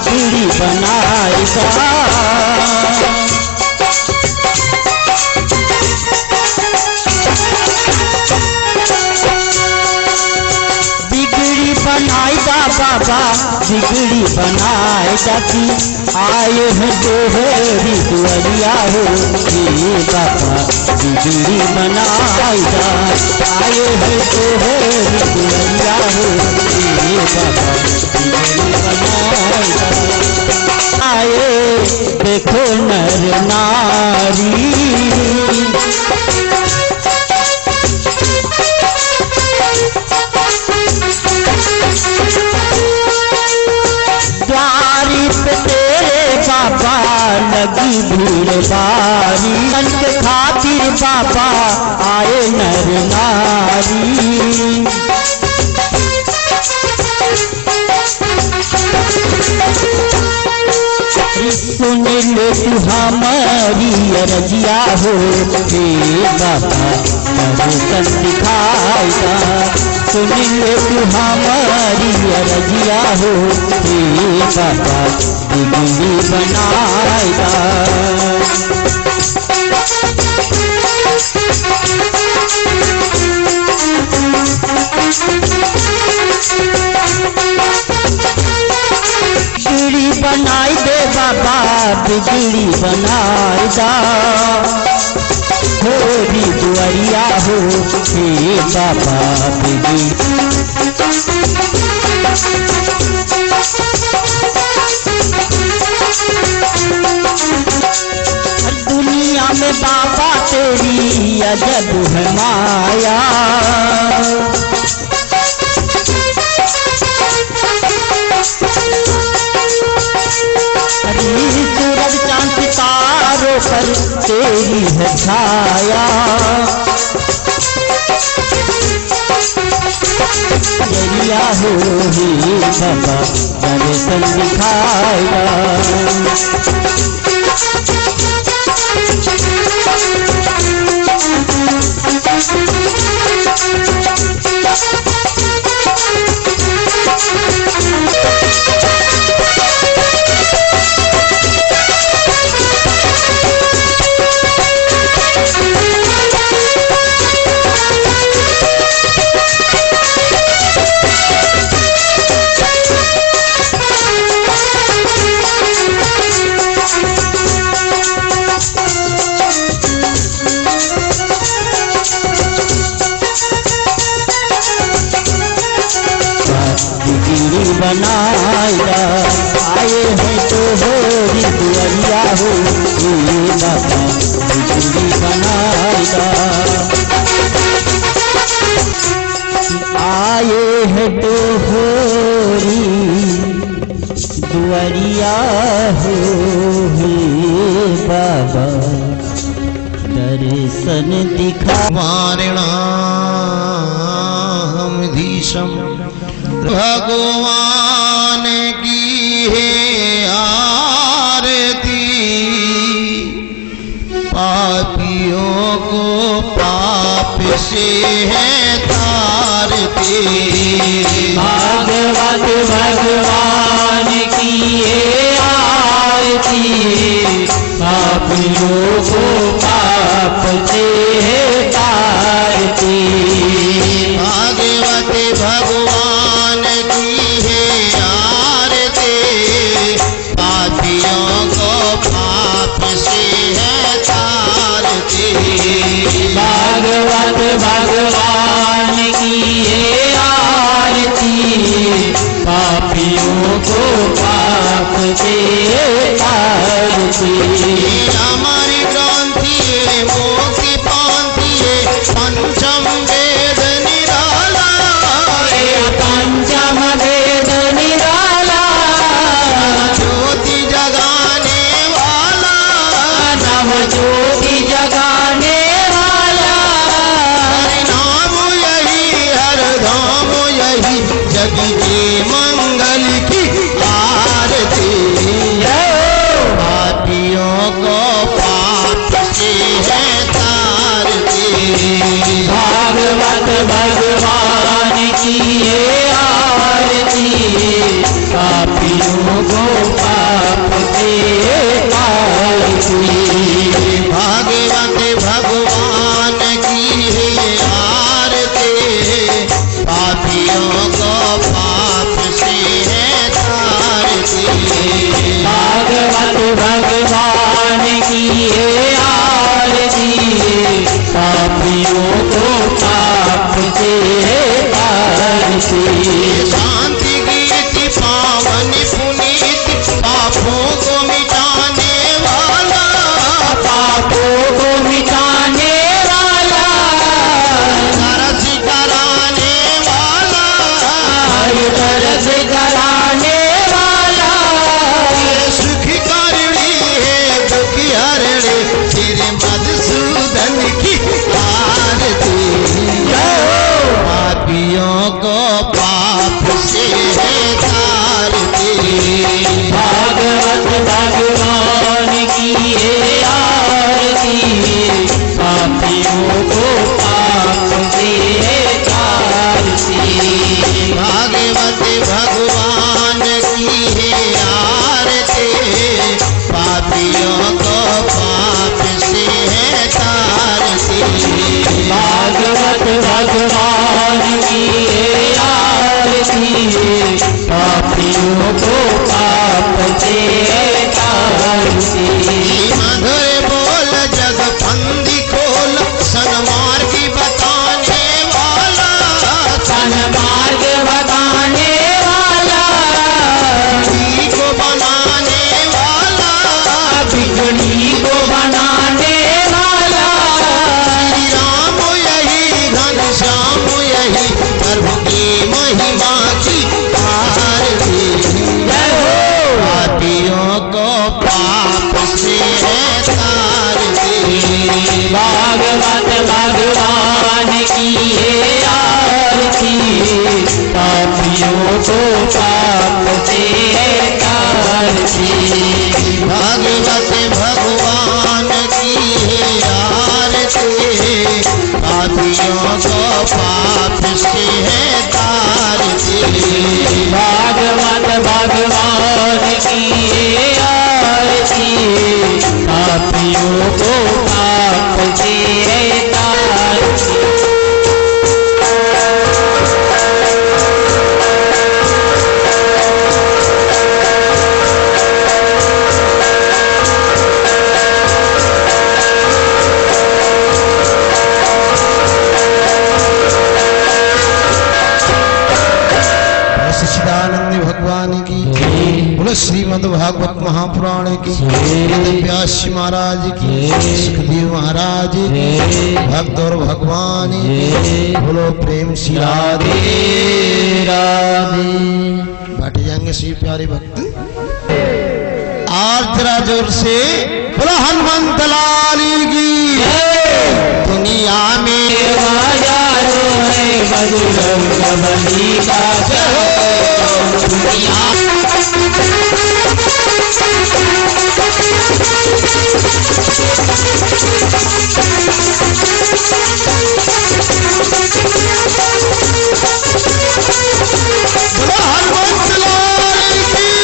बिगड़ी बनाएगा। बनाएगा बाबा बिगड़ी बनाएगा कि आए हैं दोहरी दुआरिया हो ये बाबा बिगड़ी बनाएगा। आए हैं दोहरी दुआरिया हो ये बाबा बिगड़ी बनाएगा। आए देखो नर नारी लगी भीड़ बारी संत खातिर बाबा आए नर नारी। सुन ले तू हमारी अरजिया हो हे बाबा दर्शन दिखाएगा। सुन ले तू हमारी अरजिया हो हे बाबा बिगड़ी बनाएगा। बिगड़ी बनाई दे बाबा बिगड़ी बनाएगा। होरी दुआरिया हो हे बाबा बिगड़ी। दुनिया में बाबा तेरी अजब है माया। सूरज चांद सितारों पर तेरी है छाया। दरिया हो ही बाबा दर्शन दिखाएगा। बनाएगा। आए हैं तो होरी दुआरिया हो ये बाबा बिगड़ी बनाएगा। आए हैं तो होरी दुआरिया हो ये बाबा दर्शन दिखा। वारिणाम धीशम भगवान की है आरती। पापियों को पाप से है तारती। भागवत भगवान की है आरती। पापियों को पाप से है तारती। भागवत भगवान की है आरती। पापियों को पाप से है तारती। भागवत भगवान की है आरती। पापियों को पापियों को पाप से तारती। शांति कीर्ति पावन पुनीत पापों को मिटाने वाला, पापों को मिटाने वाला, तरस कराने वाला, तरस कराने वाला, सुख करणी है दुखी हरणी, तेरे मधुसूदन की आरती। पापियों को पाप से है तारती। भागवत भगवान की ये आरती, पापियों को पाप से तारती। भागवत भगवान की है आरती, पापियों को पाप से है तारती। भागवत भगवान की ये आरती, पापियों को पाप से तारती। मधुर बोल जग फंदी खोल, सन्मार्ग बताने वाला, सन्मार्ग बताने वाला, बिगड़ी को बनाने वाला, बिगड़ी को बनाने वाला, श्री राम यही घनश्याम यही, प्रभु की महिमा की आरती। पापियों को पाप से है तारती। भागवत भगवान की ये आरती, पापियों को पाप से तारती। भागवत भगवान की है आरती, पापियों को पाप से है तारती। भागवत भगवान की ये आरती, पापियों को पाप से तारती। सच्चिदानंद भगवान की, बोलो श्रीमद् भागवत महापुराण की, व्यास महाराज की, सुखदेव महाराज की, भक्त और भगवान की, बोलो प्रेम श्री राधे राधे। बैठ जाएंगे श्री प्यारे भक्त। और जरा जोर से बोलो हनुमंत लाल की। दुनिया में हजारों है बजरंग बली का दुनिया बोलो हनुमंत लाल की।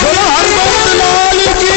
बोलो हनुमत लाल की।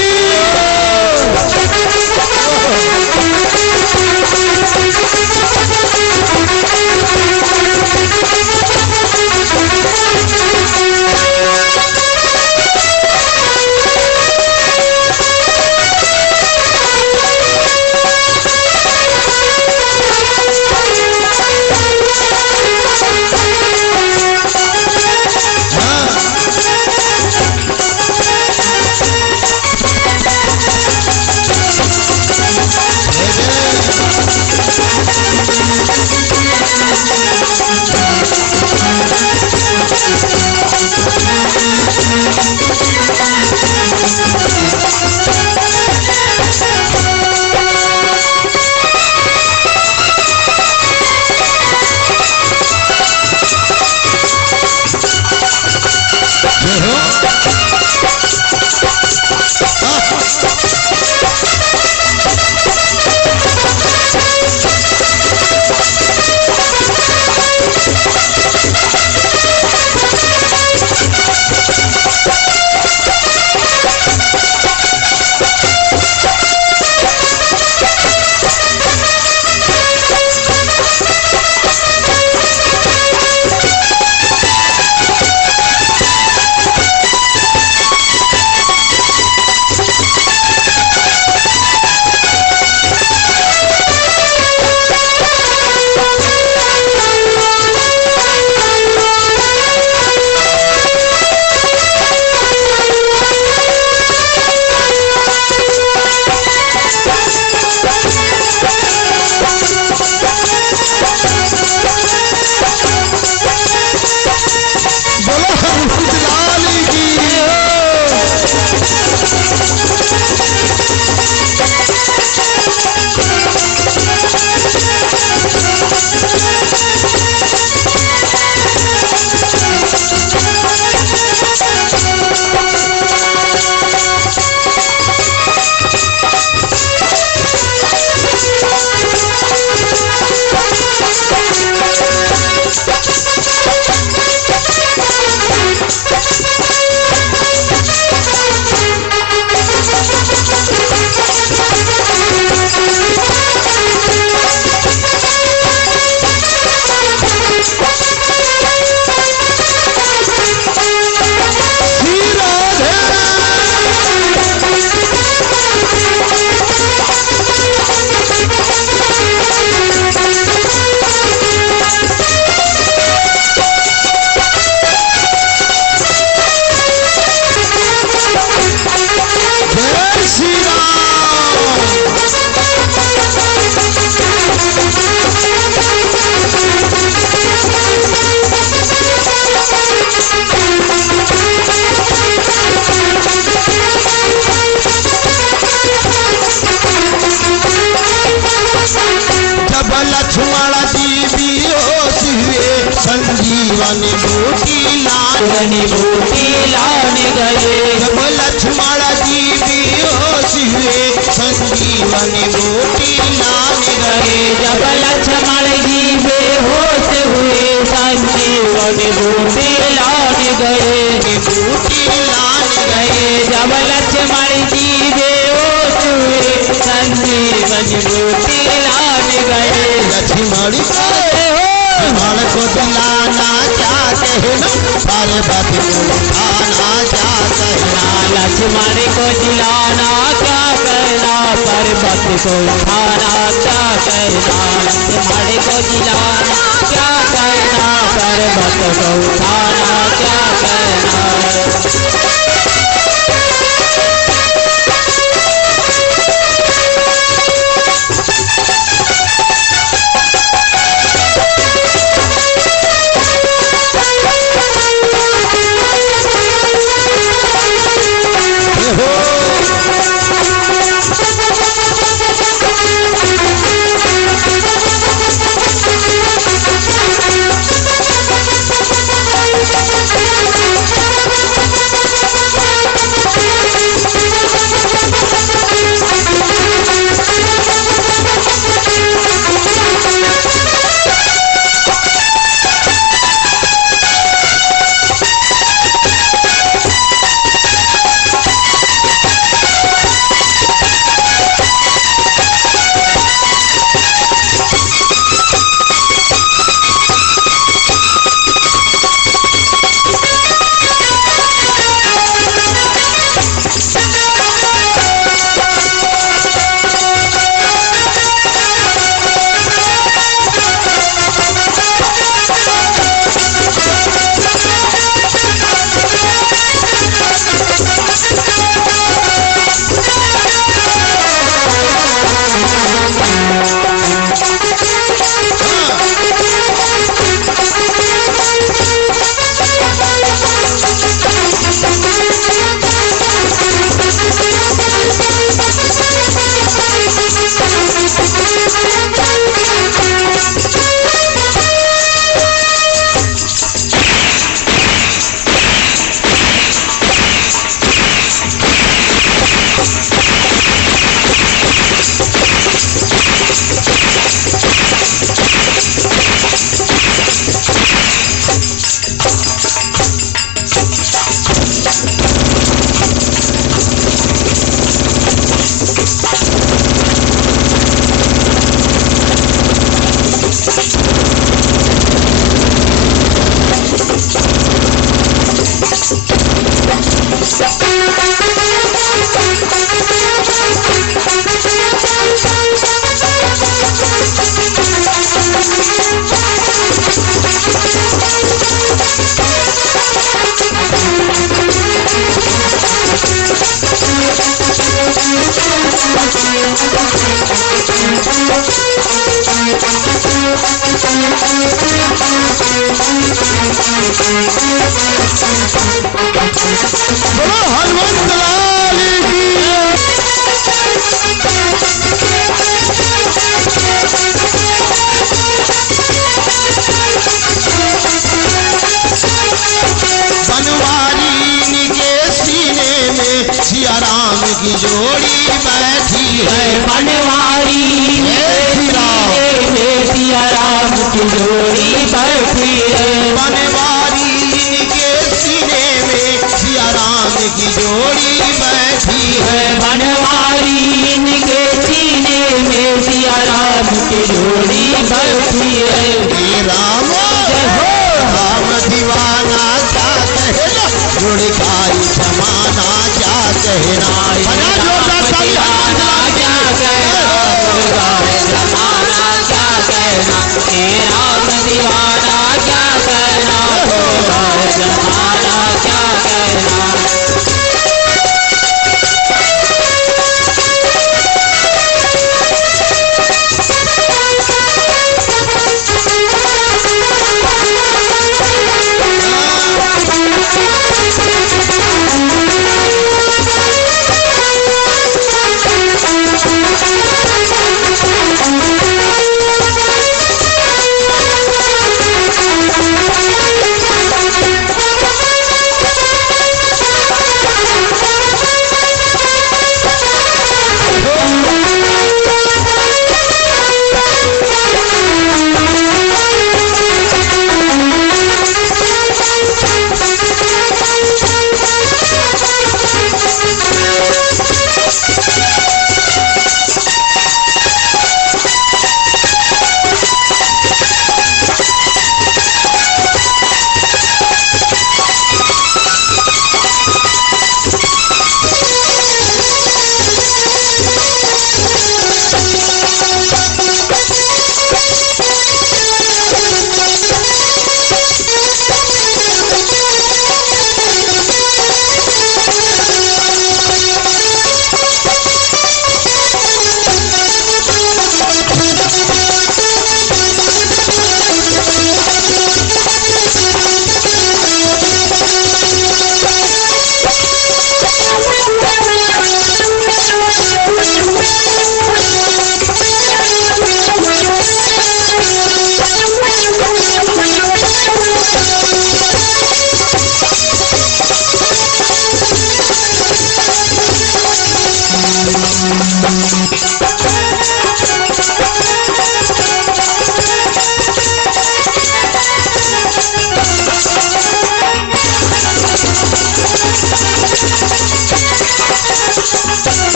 संजीवनी बूटी लाने गए जब लक्ष्मण जी बेहोश हुए संजीवनी बूटी लाने गए जब लक्ष्मण जी बेहोश हुए संजीवनी बूटी लाने गए जब लक्ष्मण जी बेहोश हुए संजीवनी बूटी लाने गए लक्ष्मण को दिलाना चाहते हैं पार्वती को उठाना चाहते हैं लक्ष्मण को दिलाना क्या करना पर्वत को उठाना क्या करना लक्ष्मण को दिलाना क्या करना पर्वत को उठाना क्या करना बोलो हनुमंत लाल की। बनवारी के सीने में सिया राम की जोड़ी बैठी है। बनवारी सिया राम की जोड़ी बैठी है। बनवारी के सीने में सिया राम की जोड़ी बैठी है। बनवारी के सीने में सिया राम की जोड़ी बैठी है। हे राम राम दीवाना क्या कहना, जुड़ खाई जमाना क्या कहना। दीवाना क्या कहना, जमाना क्या कहना। हे राम दीवाना क्या कहना, जमाना क्या कहना।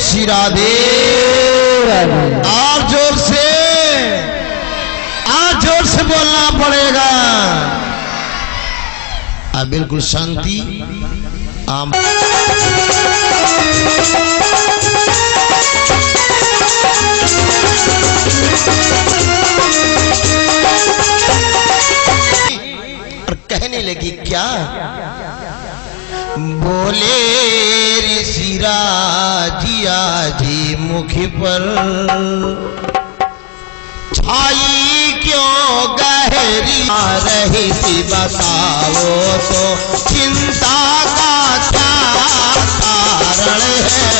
श्री राधे। आप जोर से बोलना पड़ेगा। आप बिल्कुल शांति। आप और कहने लगी क्या बोले ऋषिरा जिया जी मुख पर छाई क्यों गहरी सही सी बताओ तो चिंता का क्या कारण है।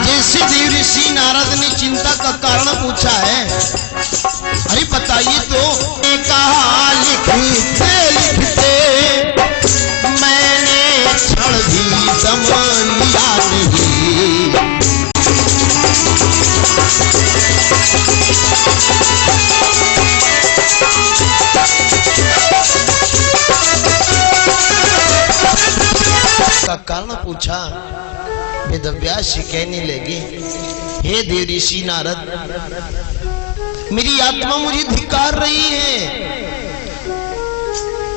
जैसे देव ऋषि नारद ने चिंता का कारण पूछा है, अरे बताइए तो। कहा लिखते लिखते मैंने क्षण भी दम लिया नहीं। का कारण पूछा। वेदव्यास कहने लगे, हे देव ऋषि नारद, मेरी आत्मा मुझे धिक्कार रही है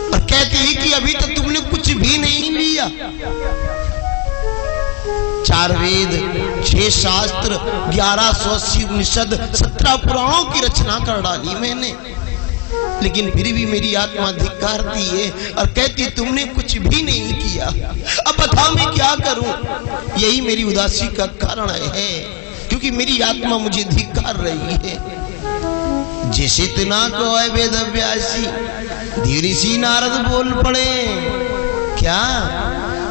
और कहती है कि अभी तक तुमने कुछ भी नहीं लिया। 4 वेद, 6 शास्त्र, 1180 उपनिषद, 17 पुराणों की रचना कर डाली मैंने, लेकिन फिर भी मेरी आत्मा धिक्कारती है और कहती तुमने कुछ भी नहीं किया। अब बताओ मैं क्या करूं? यही मेरी उदासी का कारण है, क्योंकि मेरी आत्मा मुझे धिक्कार रही है। जैसे तना को है वेदव्यासी, ऋषि नारद बोल पड़े। क्या?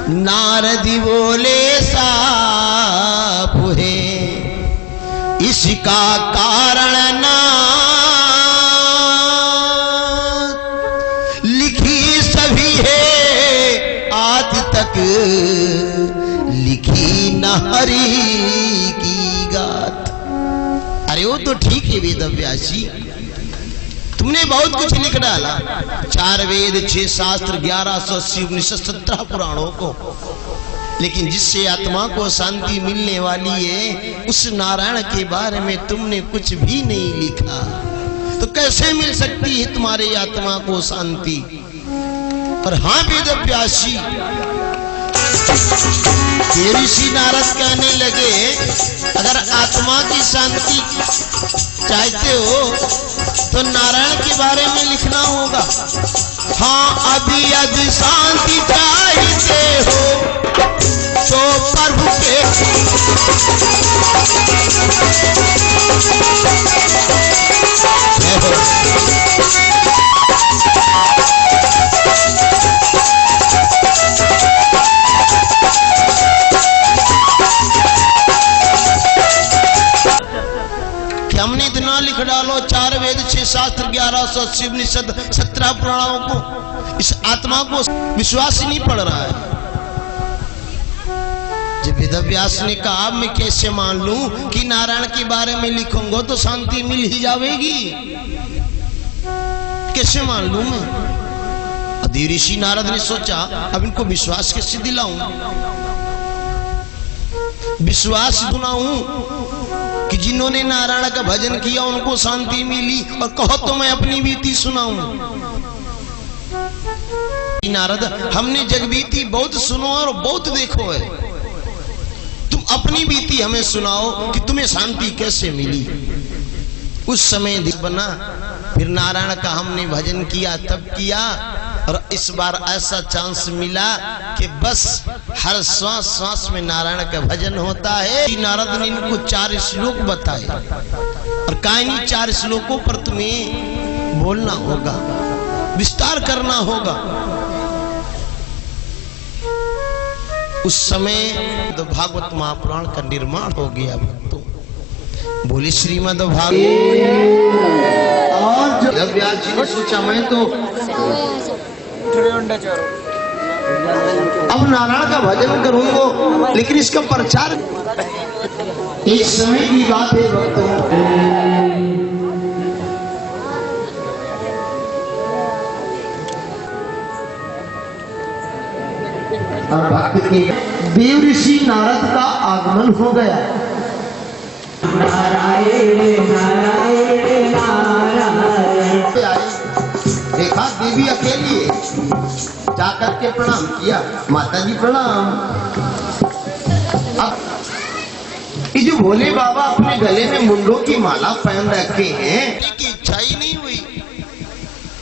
नारदी बोले साफ है इसका कारण ना लिखी सभी है आज तक लिखी न हरि की गाथ। अरे वो तो ठीक है वेदव्यासी, तुमने बहुत कुछ लिख डाला, 4 वेद, 6 शास्त्र, 1180 उपनिषद, 17 पुराणों को, लेकिन जिससे आत्मा को शांति मिलने वाली है उस नारायण के बारे में तुमने कुछ भी नहीं लिखा। तो कैसे मिल सकती है तुम्हारी आत्मा को शांति? पर हाँ वेदव्यासी, ऋषि नारद कहने लगे, अगर आत्मा की शांति चाहते हो तो नारायण के बारे में लिखना होगा। हाँ, अभी यदि शांति चाहते हो तो प्रभु के हमने इतना लिख डालो, 4 वेद, 6 शास्त्र, 1180 उपनिषद, 17 पुराणों को, इस आत्मा को विश्वास ही नहीं पड़ रहा है। जब वेदव्यास ने कहा मैं कैसे मान लूं कि नारायण के बारे में लिखूंगा तो शांति मिल ही जाएगी, कैसे मान लूं मैं? अभी ऋषि नारद ने सोचा अब इनको विश्वास कैसे दिलाऊं, विश्वास दिलाऊं कि जिन्होंने नारायण का भजन किया उनको शांति मिली, और कहो तो मैं अपनी बीती सुनाऊं। नारद, हमने जगबीती बहुत सुनो और बहुत देखो है, तुम अपनी बीती हमें सुनाओ कि तुम्हें शांति कैसे मिली। उस समय बना, फिर नारायण का हमने भजन किया, तब किया, और इस बार ऐसा चांस मिला कि बस हर श्वास श्वास में नारायण का भजन होता है। नारद ने इनको 4 श्लोक बताए, और कहानी 4 श्लोकों पर तुम्हें बोलना होगा, विस्तार करना होगा। उस समय तो भागवत महापुराण का निर्माण हो गया। भक्तों, बोले श्रीमद् भागवत। और वेदव्यास जी ने सोचा मैं तो अब नारायण का भजन करूंगा, लेकिन इसका प्रचार एक समय की बात है भक्तों। भक्त के देव ऋषि नारद का आगमन हो गया। नारायण नारायण नारायण। देखा देवी अकेली है, जाकर के प्रणाम किया, माता जी प्रणाम। अब ये जो भोले बाबा अपने गले में मुंडों की माला पहन रखे हैं, की इच्छा ही नहीं हुई,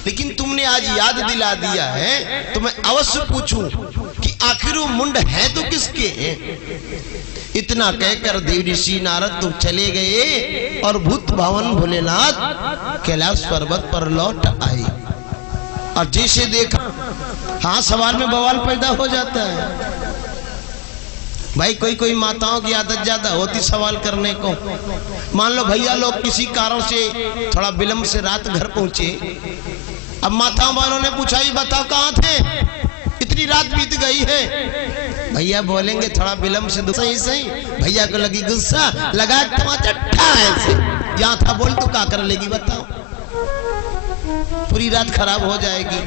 लेकिन तुमने आज याद दिला दिया है तो मैं अवश्य पूछूं आखिर वो मुंड है तो किसके? इतना कहकर देव ऋषि नारद तो चले गए और भूत भावन भोलेनाथ कैलाश पर्वत पर लौट आए। और जैसे देखा, हाँ सवाल में बवाल पैदा हो जाता है भाई। कोई कोई माताओं की आदत ज्यादा होती सवाल करने को। मान लो भैया लोग किसी कारण से थोड़ा विलंब से रात घर पहुंचे, अब माताओं वालों ने पूछा, ही बताओ कहाँ थे, इतनी रात बीत गई है। भैया बोलेंगे थोड़ा विलंब से, सही सही। भैया को लगी गुस्सा, लगा टमाटर ऐसे यहाँ था, बोल तो क्या कर लेगी बताओ, पूरी रात खराब हो जाएगी।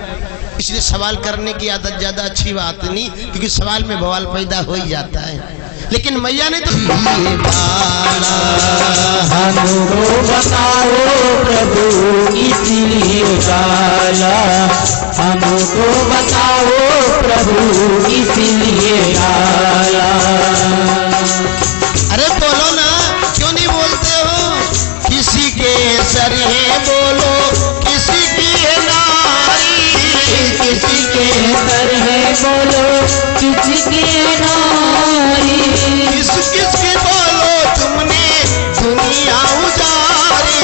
इसलिए सवाल करने की आदत ज्यादा अच्छी बात नहीं, क्योंकि सवाल में बवाल पैदा हो ही जाता है। लेकिन मैया ने तो हमको बताओ प्रभु इसलिए डाला, हमको बताओ प्रभु इसलिए डाला। अरे बोलो ना, क्यों नहीं बोलते हो? किसी के सर है बोलो, किसी की है नारी, किसी के सर है बोलो, किसी की है नारी। किस किस की बोलो तुमने दुनिया उजारी,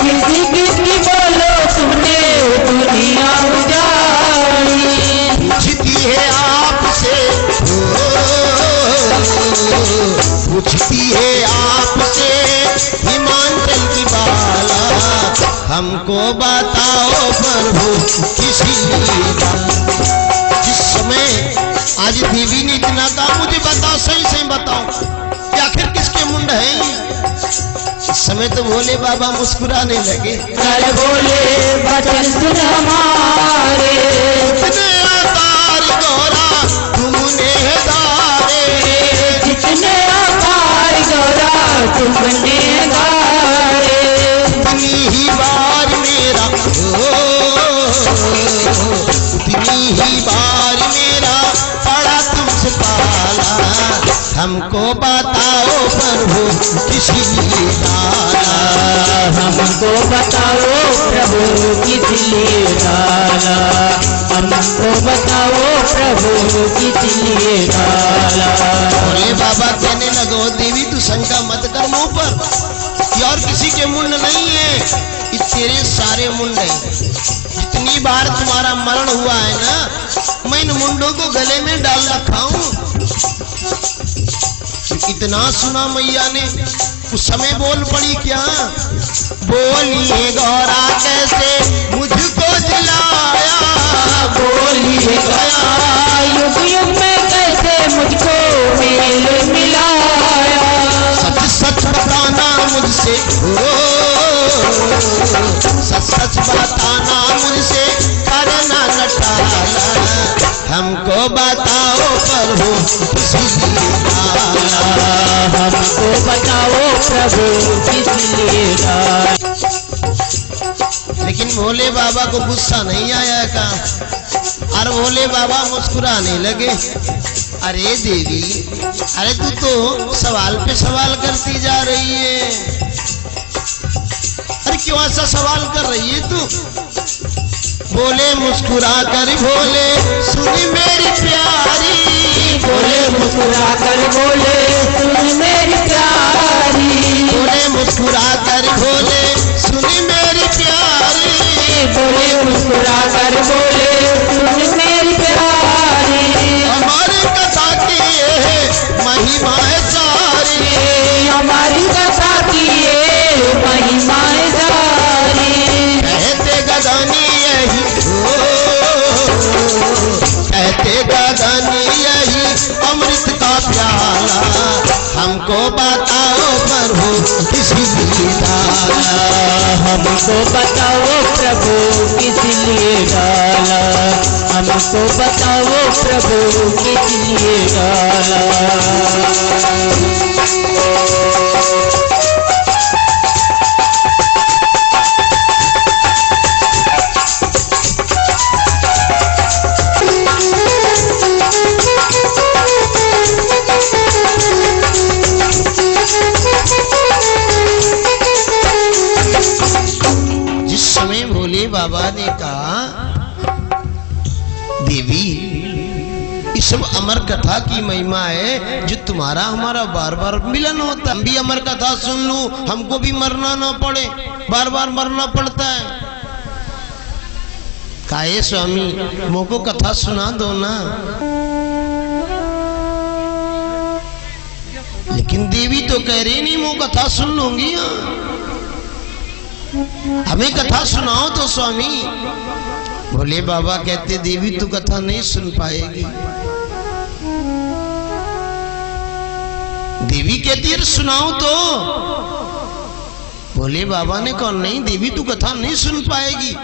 किसी किसकी बोलो तुमने दुनिया उजारी। पूछती है आपसे, पूछती है आपसे हिमाचल की बाला, हमको बताओ प्रभु किसी का। जिस समय आज देवी ने इतना कहा, मुझे बताओ सही सही बताओ कि आखिर किसके मुंड है। इस समय तो भोले बाबा मुस्कुराने लगे। कर बोले बचन सुन हमारे, इतने आकार गौरा तुमने धारे, जितने आकार गौरा तुमने गारे। इतनी ही बार मेरा इतनी ही बार मेरा पड़ा तुमसे पाला, हमको बताओ प्रभु किसी लिए डाला, हमको बताओ प्रभु किसलिए डाला, हमको बताओ प्रभु किसलिए डाला। भोले बाबा कहने लगो, देवी तू शंका मत कर मुंह पर, ये और किसी के मुंड नहीं है, ये तेरे सारे मुंड है। जितनी बार तुम्हारा मरण हुआ है ना, मैं इन मुंडों को गले में डाल रखा हूं। इतना सुना मैया ने, उस समय बोल पड़ी क्या, बोलिए गौरा कैसे मुझको जिलाया, बोलिए गया युग युग में कैसे मुझको मेल मिलाया। सच सच बताना मुझसे, सच सच बताना मुझसे, करना न टाला, हमको बताओ प्रभु किसलिए डाला, हमको बताओ प्रभु किसलिए डाला। लेकिन भोले बाबा को गुस्सा नहीं आया का, और भोले बाबा मुस्कुराने लगे। अरे देवी, अरे तू तो सवाल पे सवाल करती जा रही है, अरे क्यों ऐसा सवाल कर रही है तू? बोले मुस्कुरा कर बोले, सुनी मेरी प्यारी, बोले मुस्कुरा कर बोले सुन मेरी प्यारी, बोले मुस्कुरा कर बोले, सुनी मेरी प्यारी, बोले मुस्कुरा कर बोले सुन मेरी प्यारी। हमारी कथा की ये महिमा है सारी, हमारी कथा की ये महिमा है सारी। कहते गगनी यही कहते गगनी यही अमृत का प्याला, हमको बताओ प्रभु किसलिए डाला, हमको बताओ प्रभु किसलिए डाला, हमको बताओ प्रभु किसलिए डाला। बाबा ने कहा, देवी ये सब अमर कथा की महिमा है जो तुम्हारा हमारा बार बार मिलन होता है। हम भी अमर कथा सुन लूं, हमको भी मरना ना पड़े, बार बार मरना पड़ता है। काहे स्वामी मोको कथा सुना दो ना। लेकिन देवी तो कह रही नहीं मो कथा सुन लूंगी, हमें कथा सुनाओ तो स्वामी। बोले बाबा कहते देवी तू कथा नहीं सुन पाएगी। देवी कहती है सुनाओ तो। बोले बाबा ने कहा नहीं देवी तू कथा नहीं सुन पाएगी।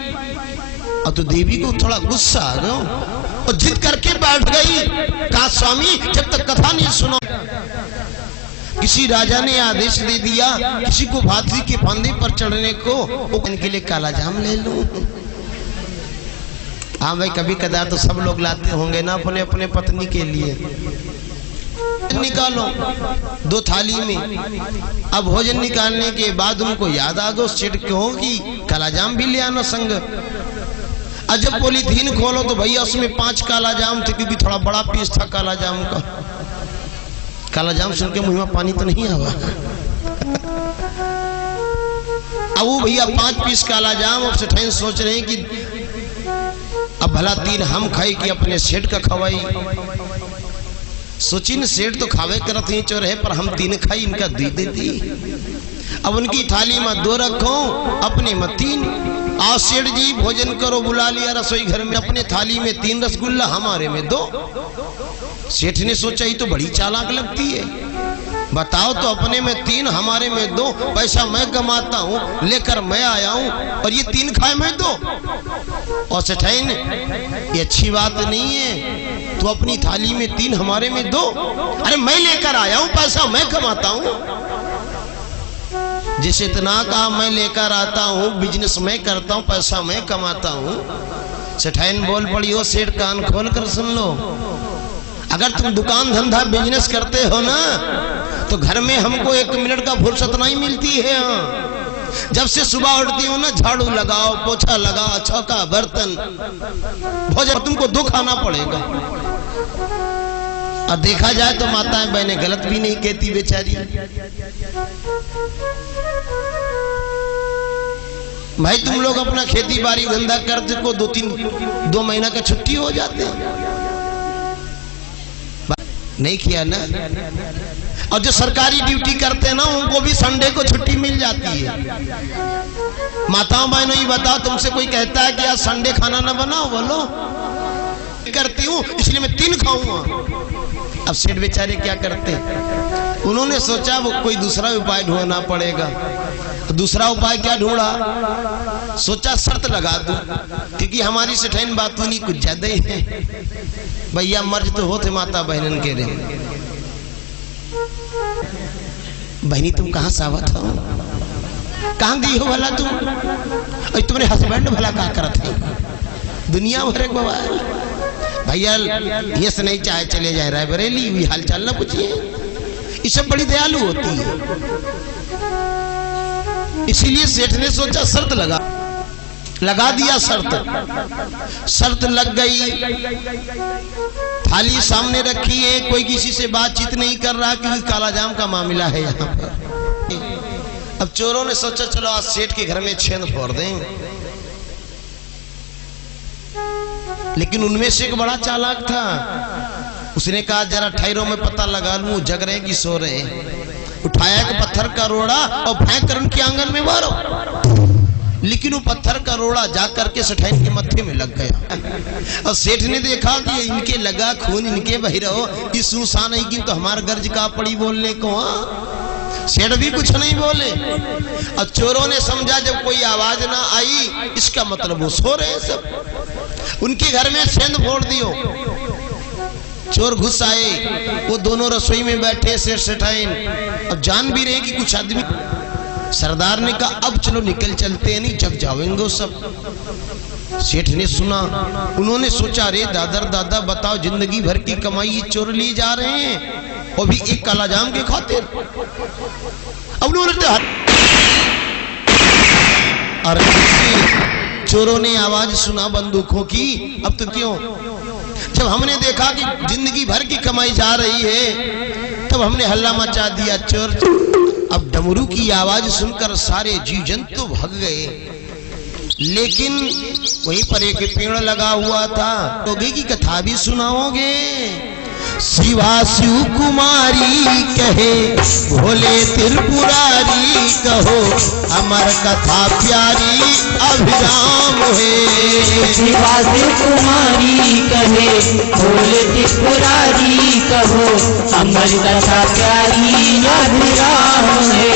और तो देवी को थोड़ा गुस्सा आ गया और जिद करके बैठ गई। कहा स्वामी जब तक कथा नहीं सुनो। किसी राजा ने आदेश दे दिया किसी को हाथी के फंदे पर चढ़ने को, वो इनके लिए काला जाम ले लूं। हाँ भाई कभी कदार तो सब लोग लाते होंगे ना अपने अपने पत्नी के लिए। निकालो 2 थाली में। अब भोजन निकालने के बाद उनको याद आ गया सेठ को कि काला जाम भी ले आना संग। और जब पॉलीथीन खोलो तो भैया उसमें 5 काला जाम थे, क्योंकि थोड़ा बड़ा पीस था काला जाम का। काला जाम सुन के मुंह में पानी तो नहीं आवा। अब वो भैया 5 पीस काला जाम। अब सेठ सोच रहे हैं कि अब भला 3 हम खाई कि अपने सेठ का खवाई। सोची न सेठ तो खावे करत ही चोर है, पर हम 3 खाई इनका 2 देती। अब उनकी थाली में 2 रखो अपने में 3। आओ सेठ जी भोजन करो, बुला लिया रसोई घर में। अपने थाली में 3 रसगुल्ला, हमारे में 2। सेठ ने सोचा ये तो बड़ी चालाक लगती है। बताओ तो अपने में 3 हमारे में 2, पैसा मैं कमाता हूँ लेकर मैं आया हूँ और ये 3 खाए मैं 2। और सेठाइन ये अच्छी बात नहीं है, तो अपनी थाली में 3 हमारे में 2। अरे मैं लेकर आया हूँ पैसा मैं कमाता हूँ। जिस इतना कहा मैं लेकर आता हूँ, बिजनेस मैं करता हूँ, पैसा मैं कमाता हूँ। सेठाइन बोल पड़ी हो सेठ कान खोल कर सुन लो। अगर तुम दुकान धंधा बिजनेस करते हो ना तो घर में हमको 1 मिनट का फुर्सत नहीं मिलती है। जब से सुबह उठती हो ना झाड़ू लगाओ, पोछा लगाओ, चौका बर्तन, भोजन तुमको 2 खाना पड़ेगा। और देखा जाए तो माताएं बहनें गलत भी नहीं कहती बेचारी। भाई तुम लोग अपना खेती बाड़ी धंधा करते को 2 महीना का छुट्टी हो जाते हैं, नहीं किया ना। और जो सरकारी ड्यूटी करते हैं ना उनको भी संडे को छुट्टी मिल जाती है। माताओं बहनों ये बताओ तुमसे कोई कहता है कि आज संडे खाना ना बनाओ? बोलो करती हूँ इसलिए मैं 3 खाऊंगा। अब सेठ बेचारे क्या करते, उन्होंने सोचा वो कोई दूसरा उपाय ढूंढना पड़ेगा। तो दूसरा उपाय क्या ढूंढा, सोचा शर्त लगा दूं, क्योंकि हमारी सेठाइन बातूनी कुछ ज्यादा ही है। भैया मर्ज तो होते माता बहनन के रे। बहनी तुम कहाँ सावत हो, कहाँ गई हो भला तुम? और तुम्हारे हस्बैंड भला क्या करत है? दुनिया भर एक बवाल। भैया ये से नहीं चाहे चले जाए रायबरेली, भी हाल चाल ना पूछिए। ये सब बड़ी दयालु होती है। इसीलिए सेठ ने सोचा शर्त लगा दिया। शर्त लग गई। थाली सामने रखी है, कोई किसी से बातचीत नहीं कर रहा क्योंकि काला जाम का मामला है यहाँ पर। अब चोरों ने सोचा चलो आज सेठ के घर में छेद फोड़ दें। लेकिन उनमें से एक बड़ा चालाक था। उसने कहा जरा ठहरो मैं पता लगा लूं जग रहे कि सो रहे। उठाया एक पत्थर का रोड़ा और फेंक कर उनके आंगन में मारो। लेकिन वो पत्थर का रोड़ा जाकर के सेठाइन के मत्थे में लग गया। और सेठ ने देखा कि इनके लगा खून इनके बह रहो, ये सूसा नहीं की तो हमारा गर्ज का पड़ी बोलने को। सेठ भी कुछ नहीं बोले। और चोरों ने समझा जब कोई आवाज ना आई इसका मतलब वो सो रहे सब। उनके घर में सेंध फोड़ दियो। चोर घुस आए, वो दोनों रसोई में बैठे सेठ सेठाइन। अब जान भी रहे कि कुछ आदमी। सरदार ने कहा अब चलो निकल चलते हैं, नहीं जग जाएंगे सब। सेठ ने सुना, उन्होंने सोचा अरे दादर दादा बताओ जिंदगी भर की कमाई चोर लिए जा रहे हैं और भी एक काला जाम के खातिर। अब उन्होंने अरे चोरों ने आवाज सुना बंदूकों की। अब तो क्यों जब हमने देखा कि जिंदगी भर की कमाई जा रही है तब हमने हल्ला मचा दिया चोर। अब डमरू की आवाज सुनकर सारे जीव जंतु भाग गए, लेकिन वहीं पर एक पेड़ लगा हुआ था। टोगे की कथा भी सुनाओगे? शिवा शिव कुमारी कहे भोले त्रिपुरारी कहो अमर कथा प्यारी अभिराम है। शिवा शिव कुमारी कहे भोले त्रिपुरारी कहो अमर कथा प्यारी अभिराम है।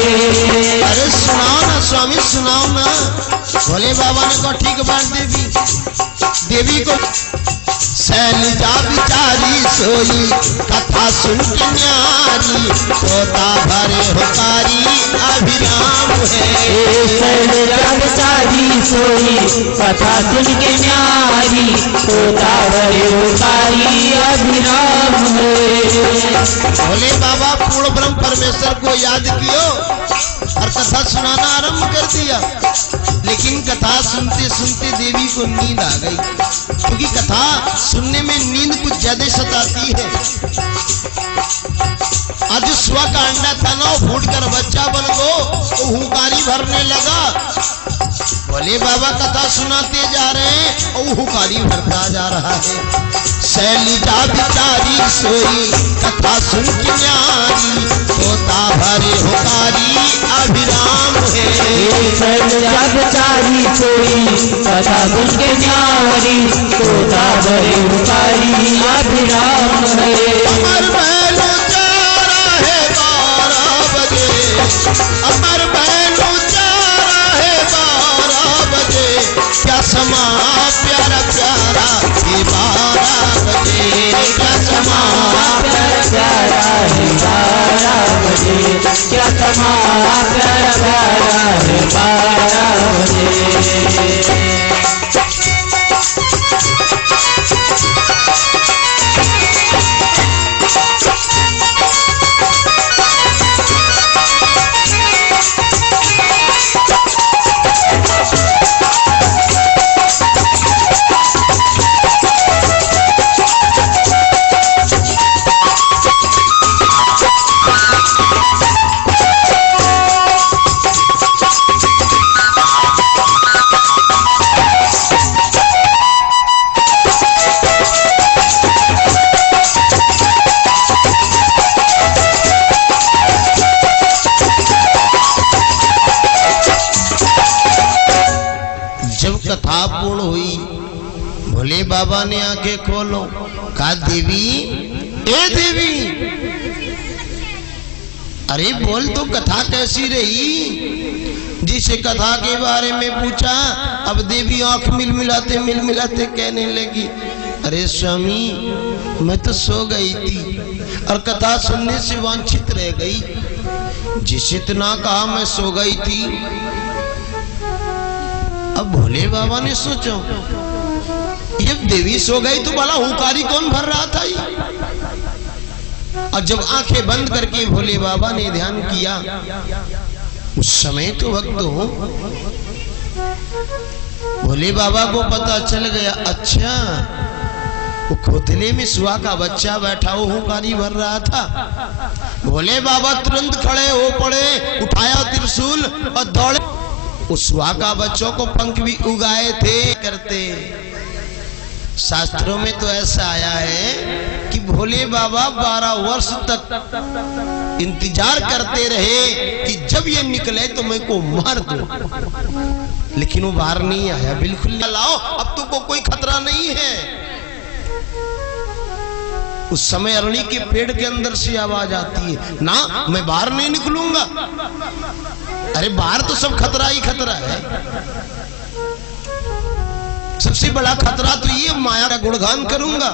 अरे सुनाओ ना स्वामी, सुनाओ ना। भोले बाबा ने कहा ठीक बात देवी को शैलजा बिचारी सोई कथा सुन के न्यारी तोता भरे होकारी अभिराम है। शैलजा बिचारी सोई कथा सुन के न्यारी तोता भरे होकारी अभिराम है। भोले बाबा पूर्ण ब्रह्म परमेश्वर को याद कियो और कथा सुनाना आरंभ कर दिया। लेकिन कथा सुनते सुनते देवी को नींद आ गई, क्योंकि कथा सुनने में नींद कुछ ज्यादा सताती है। आज सुआ का अंडा था ना, फूट कर बच्चा बन गो तो हुकारी भरने लगा। भोले बाबा कथा सुनाते जा रहे हैं और हुकारी भरता जा रहा है। शैलजा बिचारी सोई कथा सुन के न्यारी तोता भरे होकारी अभिराम है। शैलजा बिचारी सोई कथा सुन के न्यारी तोता भरे होकारी अभिराम है। अमर बैलो चारा है 12 बजे, अमर बैलो चारा है 12 बजे, क्या समा प्यारा प्यारा ये 12 बजे, क्या समा प्यारा प्यारा है 12 बजे, क्या समा प्यारा प्यारा है 12 बजे। पूर्ण हुई, भोले बाबा ने आंखें खोलो, कहा देवी, ए देवी, अरे बोल तो कथा कैसी रही? जिसे कथा के बारे में पूछा, अब देवी आंख मिलमिलाते कहने लगी, अरे स्वामी मैं तो सो गई थी और कथा सुनने से वांछित रह गई। जिसे इतना कहा मैं सो गई थी। अब भोले बाबा ने सोचो, जब देवी सो गई तो भला हुकारी कौन भर रहा था ये? और जब आंखें बंद करके भोले बाबा ने ध्यान किया, उस समय तो वक्त हो, भोले बाबा को पता चल गया, अच्छा वो खोतले में सुआ का बच्चा बैठा हो हुकारी भर रहा था। भोले बाबा तुरंत खड़े हो पड़े, उठाया त्रिशूल और दौड़े। उस सुआ का बच्चों को पंख भी उगाए थे करते। शास्त्रों में तो ऐसा आया है कि भोले बाबा 12 वर्ष तक इंतजार करते रहे कि जब ये निकले तो मैं को मार दूं, लेकिन वो बाहर नहीं आया। बिल्कुल लाओ, अब तुमको कोई खतरा नहीं है। उस समय अरणी के पेड़ के अंदर से आवाज आती है, ना मैं बाहर नहीं निकलूंगा। अरे बाहर तो सब खतरा ही खतरा है। सबसे बड़ा खतरा तो ये माया का गुणगान करूंगा,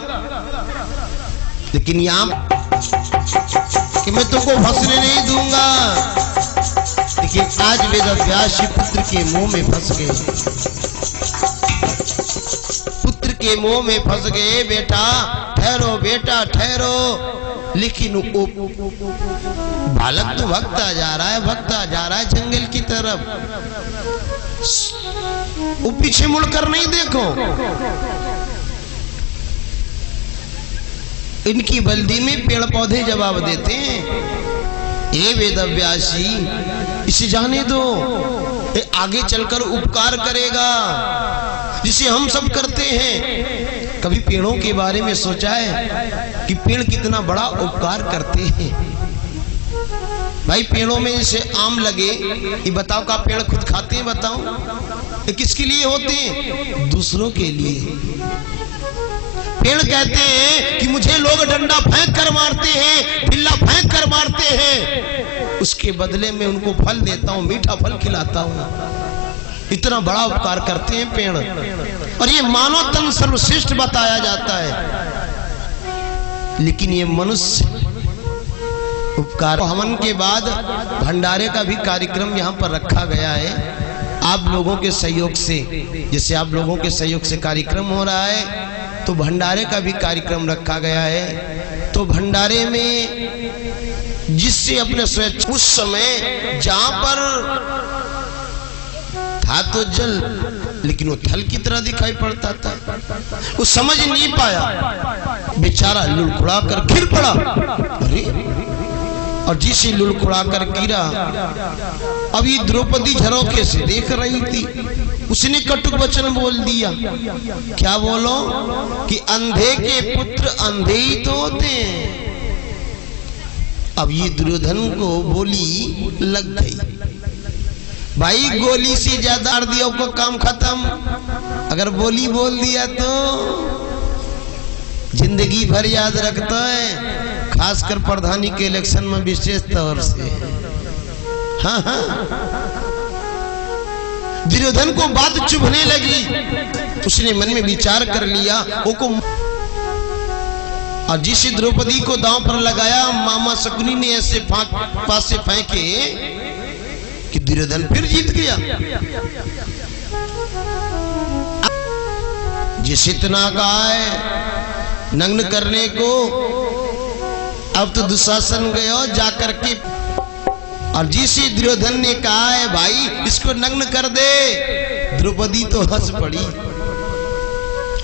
लेकिन यहां कि मैं तुमको फंसने नहीं दूंगा। लेकिन आज वेदव्यास पुत्र के मुंह में फंस गए, पुत्र के मुंह में फंस गए। बेटा ठहरो, बेटा ठहरो। लेकिन वो बालक तो भगता जा रहा है जंगल की तरफ। वो पीछे मुड़कर नहीं देखो। इनकी बल्दी में पेड़ पौधे जवाब देते हैं, ये वेदव्यास जी इसे जाने दो, ये आगे चलकर उपकार करेगा जिसे हम सब करते हैं। कभी पेड़ों के बारे में सोचा है कि पेड़ कितना बड़ा उपकार करते हैं? भाई पेड़ों में जैसे आम लगे, ये बताओ का पेड़ खुद खाते हैं? बताओ ये किसके लिए होते हैं? दूसरों के लिए। पेड़ कहते हैं कि मुझे लोग डंडा फेंक कर मारते हैं, ढिल्ला फेंक कर मारते हैं, उसके बदले में उनको फल देता हूं, मीठा फल खिलाता हूं। इतना बड़ा उपकार करते हैं पेड़, और ये मानव तन सर्वश्रेष्ठ बताया जाता है। लेकिन ये मनुष्य उपकार। हवन के बाद भंडारे का भी कार्यक्रम यहाँ पर रखा गया है, आप लोगों के सहयोग से। जैसे आप लोगों के सहयोग से कार्यक्रम हो रहा है, तो भंडारे का भी कार्यक्रम रखा गया है। तो भंडारे में जिससे अपने स्वेच्छा, उस समय जहां पर था तो जल, लेकिन वो थल की तरह दिखाई पड़ता था, वो समझ नहीं पाया, बेचारा लुढ़कुड़ा कर गिर पड़ा। अरे, और जिसे लुढ़कुड़ा कर गिरा, अब ये द्रौपदी झरोखे से देख रही थी, उसने कटुक वचन बोल दिया। क्या बोलो? कि अंधे के पुत्र अंधे ही तो होते हैं। अब ये दुर्योधन को बोली लग गई। भाई गोली से ज्यादा अड़ दिया को काम खत्म, अगर बोली बोल दिया तो जिंदगी भर याद रखता है, खासकर प्रधानी के इलेक्शन में विशेष तौर से। हाँ हाँ, दुर्योधन को बात चुभने लगी, उसने मन में विचार कर लिया वो को, और जिस द्रौपदी को दांव पर लगाया, मामा शकुनी ने ऐसे पास से फेंके कि दुर्योधन फिर जीत गया। जिस इतना कहा है नग्न करने को, अब तो दुशासन गयो जाकर के, और जिसे दुर्योधन ने कहा है भाई इसको नग्न कर दे, द्रौपदी तो हंस पड़ी।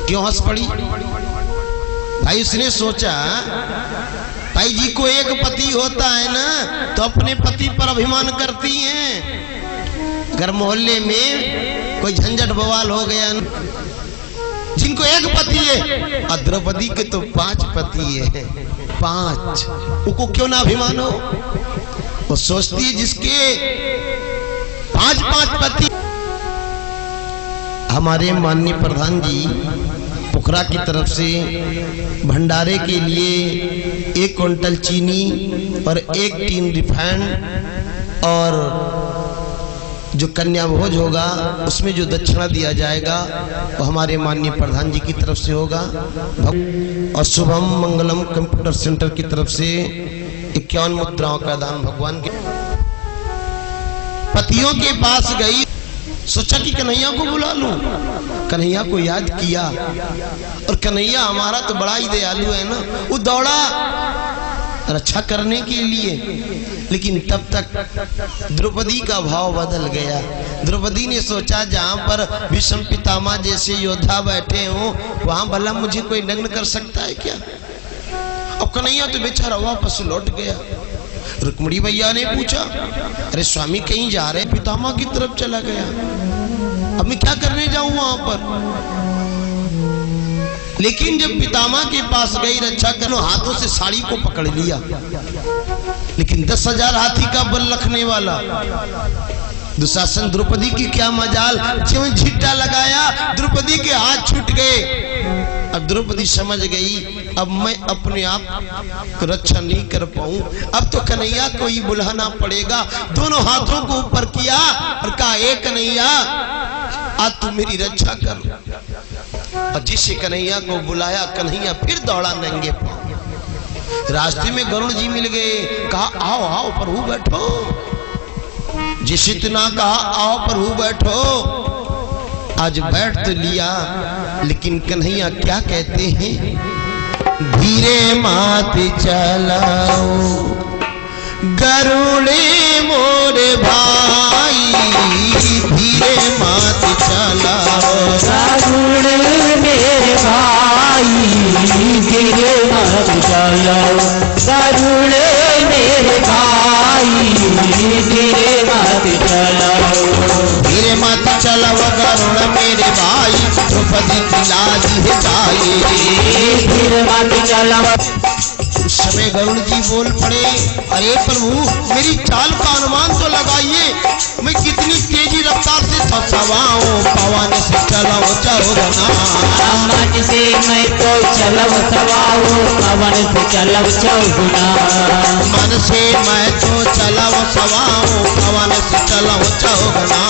क्यों हंस पड़ी? भाई उसने सोचा भाई जी को एक पति होता है ना, तो अपने पति पर अभिमान करती हैं। अगर मोहल्ले में कोई झंझट बवाल हो गया, जिनको एक पति है, और द्रौपदी के तो 5 पति है, 5, उनको क्यों ना अभिमान हो? वो सोचती है जिसके 5 पति। हमारे माननीय प्रधान जी पोखरा की तरफ से भंडारे के लिए 1 क्विंटल चीनी और 1 टीन रिफाइंड, और जो कन्या भोज होगा उसमें जो दक्षिणा दिया जाएगा वो हमारे माननीय प्रधान जी की तरफ से होगा। और शुभम मंगलम कंप्यूटर सेंटर की तरफ से 51 मुद्राओं का दान भगवान के। पतियों के पास गई, सोचा कि कन्हैया को बुला लूं, कन्हैया को याद किया, और कन्हैया हमारा तो बड़ा ही दयालु है ना, वो दौड़ा रक्षा करने के लिए। लेकिन तब तक द्रौपदी का भाव बदल गया। द्रौपदी ने सोचा जहां पर भीष्म पितामह जैसे योद्धा बैठे हो, वहां भला मुझे कोई नग्न कर सकता है क्या? अब कन्हैया तो बेचारा वापस लौट गया। रुक्मिणी भैया ने पूछा, अरे स्वामी कहीं जा रहे? पितामह की तरफ चला गया, अब मैं क्या करने जाऊं वहां पर? लेकिन जब पितामह के पास गई रक्षा करने, हाथों से साड़ी को पकड़ लिया, लेकिन 10,000 हाथी का बल रखने वाला दुशासन द्रौपदी की क्या मजाल, ज्यों झिट्टा लगाया द्रौपदी के हाथ छूट गए। अब द्रौपदी समझ गई अब मैं अपने आप रक्षा नहीं कर पाऊं, अब तो कन्हैया को ही बुलाना पड़ेगा। दोनों हाथों को ऊपर किया और कहा, ए कन्हैया आज तू मेरी रक्षा कर। और जिसे कन्हैया को बुलाया, कन्हैया फिर दौड़ा नंगे पांव। रास्ते में गरुड़ जी मिल गए, कहा आओ आओ प्रभु बैठो। जिस इतना कहा आओ प्रभु बैठो, आज बैठ तो लिया, लेकिन कन्हैया क्या कहते हैं? धीरे मात चलाओ गरुड़े मोरे भाई, धीरे मात चलाओ गरुड़े मेरे भाई, धीरे मात द्रौपदी की लाज है जाए। धीरे माती चला। उस समय गरुड़ जी बोल पड़े, अरे प्रभु मेरी चाल का अनुमान तो लगाइए, मैं कितनी तेजी रफ्तार से सवाऊं, पवन से चलाऊं चौगना। मन से मैं तो चलव सवाऊं, पवन से चलव चौगुना। मन से मैं तो चलाऊं सवाऊं, पवन से चलाऊं चौगना।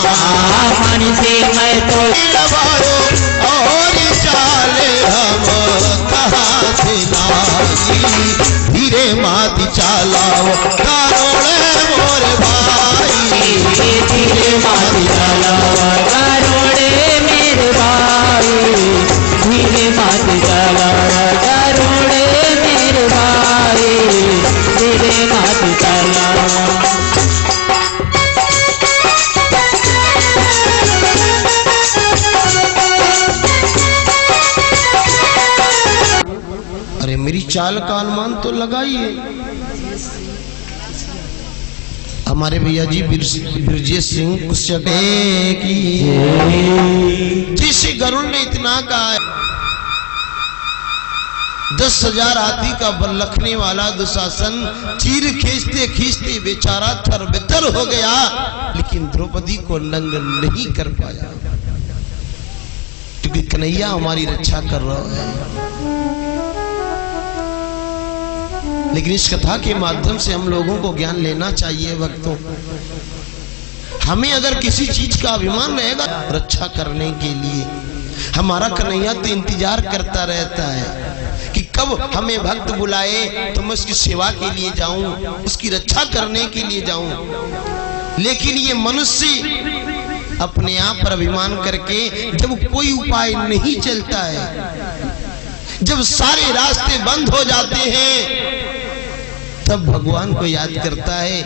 मन से मैं तो और चाले हम कहाँ से लाई, धीरे माती चलाओ गारोड़े मोर भाई। धीरे माती चलाओ गारोड़े मेरे भाई। धीरे माती चलाओ गारोड़े मेरे भाई। धीरे माती चलाओ। अरे मेरी चाल का अनुमान तो लगाइए। हमारे भैया जी ब्रजेश सिंह की जिस गरुड़ ने इतना कहा, 10,000 हाथी का बल रखने वाला दुशासन चीर खींचते खींचते बेचारा थर-बिथर हो गया, लेकिन द्रौपदी को नंग नहीं कर पाया, क्योंकि कन्हैया हमारी रक्षा कर रहा है। लेकिन इस कथा के माध्यम से हम लोगों को ज्ञान लेना चाहिए भक्तों। हमें अगर किसी चीज का अभिमान रहेगा रक्षा करने के लिए, हमारा कन्हैया तो इंतजार करता रहता है कि कब हमें भक्त बुलाए तो मैं उसकी सेवा के लिए जाऊं, उसकी रक्षा करने के लिए जाऊं। लेकिन ये मनुष्य अपने आप पर अभिमान करके जब कोई उपाय नहीं चलता है, जब सारे रास्ते बंद हो जाते हैं, तब भगवान को याद करता है।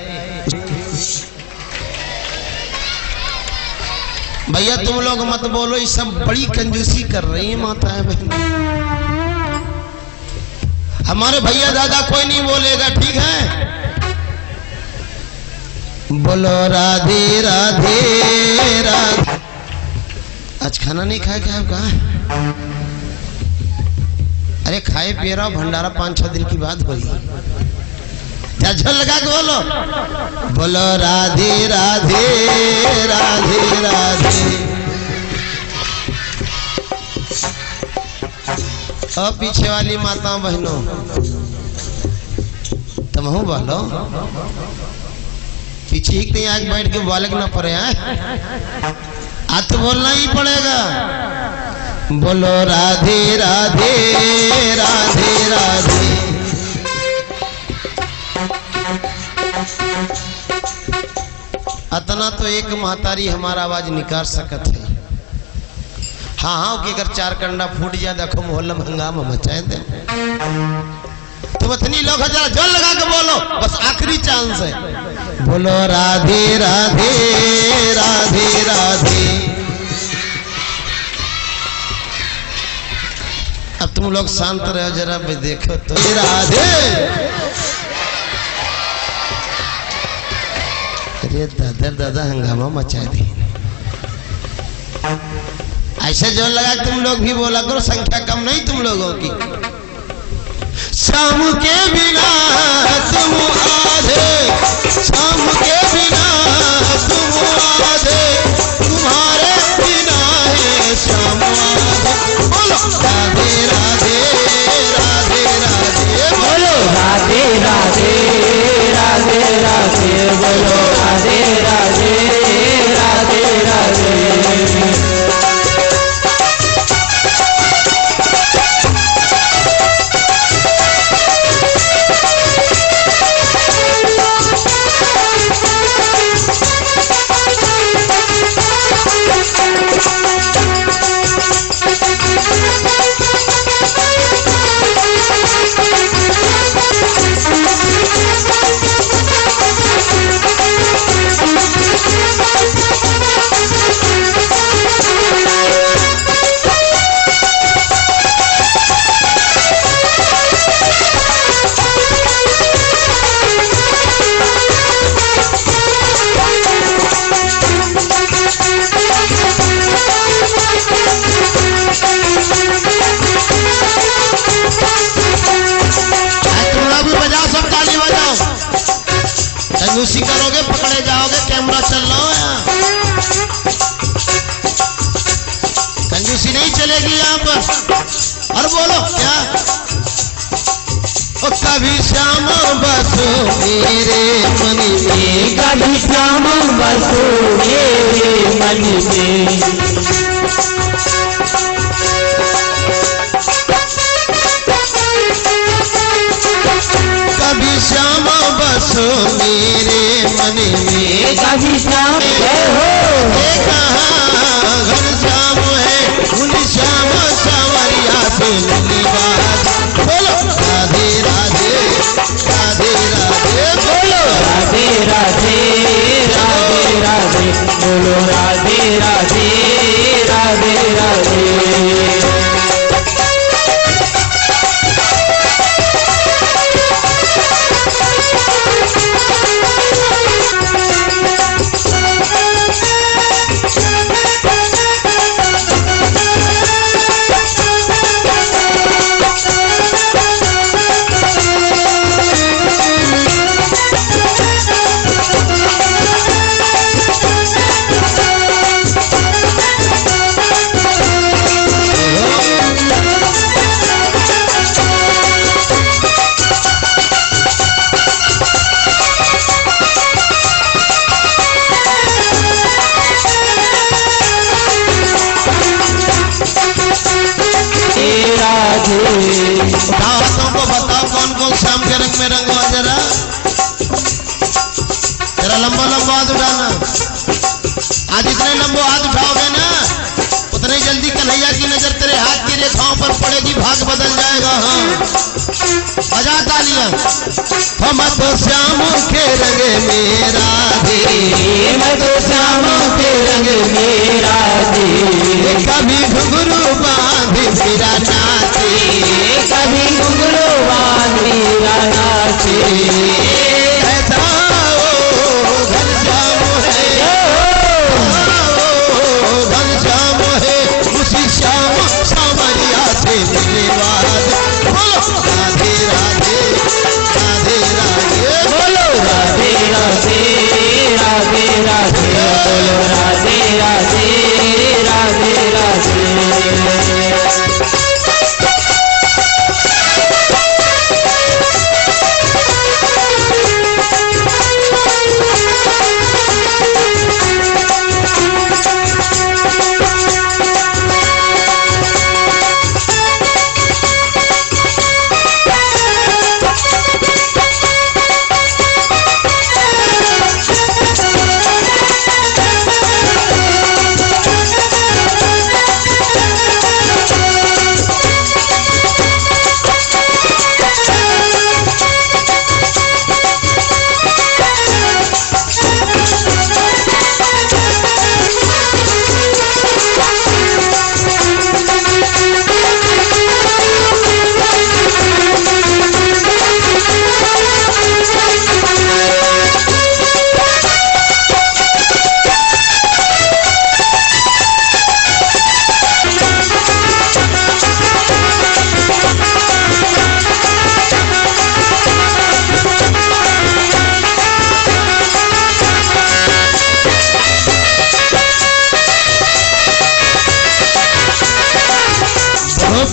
भैया तुम लोग मत बोलो, ये सब बड़ी कंजूसी कर रही है माताएं बहन। हमारे भैया दादा कोई नहीं बोलेगा, ठीक है? बोलो राधे राधे राधे। आज खाना नहीं खाए क्या आपका? अरे खाए पिए रहा, भंडारा 5-6 दिन की बात हुई। क्या झल लगा के बोलो, बोलो राधे राधे राधे राधे। अब पीछे वाली माता बहनों तुम हो बोलो, पीछे ही कहीं आग बैठ के बालक ना पड़े हैं, आज तो बोलना ही पड़ेगा। बोलो राधे राधे राधे राधे। अतना तो एक महतारी हमारा आवाज निकाल सकत है। हाँ हाँ कि अगर 4 कंडा फूट जाए, देखो मोहल्ला में हंगामा मचाए दे। तो इतनी लोग जरा जोर लगा के बोलो, बस आखिरी चांस है। बोलो राधे राधे राधे राधे। अब तुम लोग शांत रहो जरा, भी देखो तो राधे। अरे दादा दादा हंगामा मचा दी। ऐसे जोर लगा तुम लोग भी बोला करो, संख्या कम नहीं तुम लोगों की। शाम के बिना तुम आधे, शाम के बिना तुम आधे, तुम्हारे बिना है शाम आधे। बोलो राधे राधे राधे राधे। बोलो राधे राधे राधे राधे। बोलो राधे राधे राधे राधे। कंजूसी करोगे पकड़े जाओगे, कैमरा चल रहा है यहाँ। कंजूसी नहीं चलेगी यहाँ पर। और बोलो क्या? ओ कभी श्याम बसो मेरे मन में, कभी श्याम बसो मेरे मन में, कभी श्याम बसो मेरे मन में, कभी श्याम घर श्याम है उन श्याम सावरिया से निवास। बोलो राधे राधे राधे राधे, बोलो राधे राधे राधे राधे, बोलो राधे राधे राधे राधे। को बताओ कौन कौन शाम के रंग में रंगवा जरा, जरा लंबा लंबा हाथ उठाना। आज इतने लंबो हाथ उठाओगे ना उतने जल्दी कन्हैया की नजर तेरे हाथ की रेखाओं पर पड़ेगी, भाग बदल जाएगा। हाँ बजा तालियां। हम तो श्याम के रंग मेरा दे, मैं तो श्याम के रंग मेरा दे, कभी घुंघरू बांध मेरा नाचे, कभी घुंघरू बांध मेरा नाचे। ऐसा घनश्याम है, घनश्याम है उसी श्याम सावरिया से मिले बाद। बोलो राधे राधे राधे राधे, बोलो राधे राधे राधे राधे, बोलो राधे राधे राधे राधे।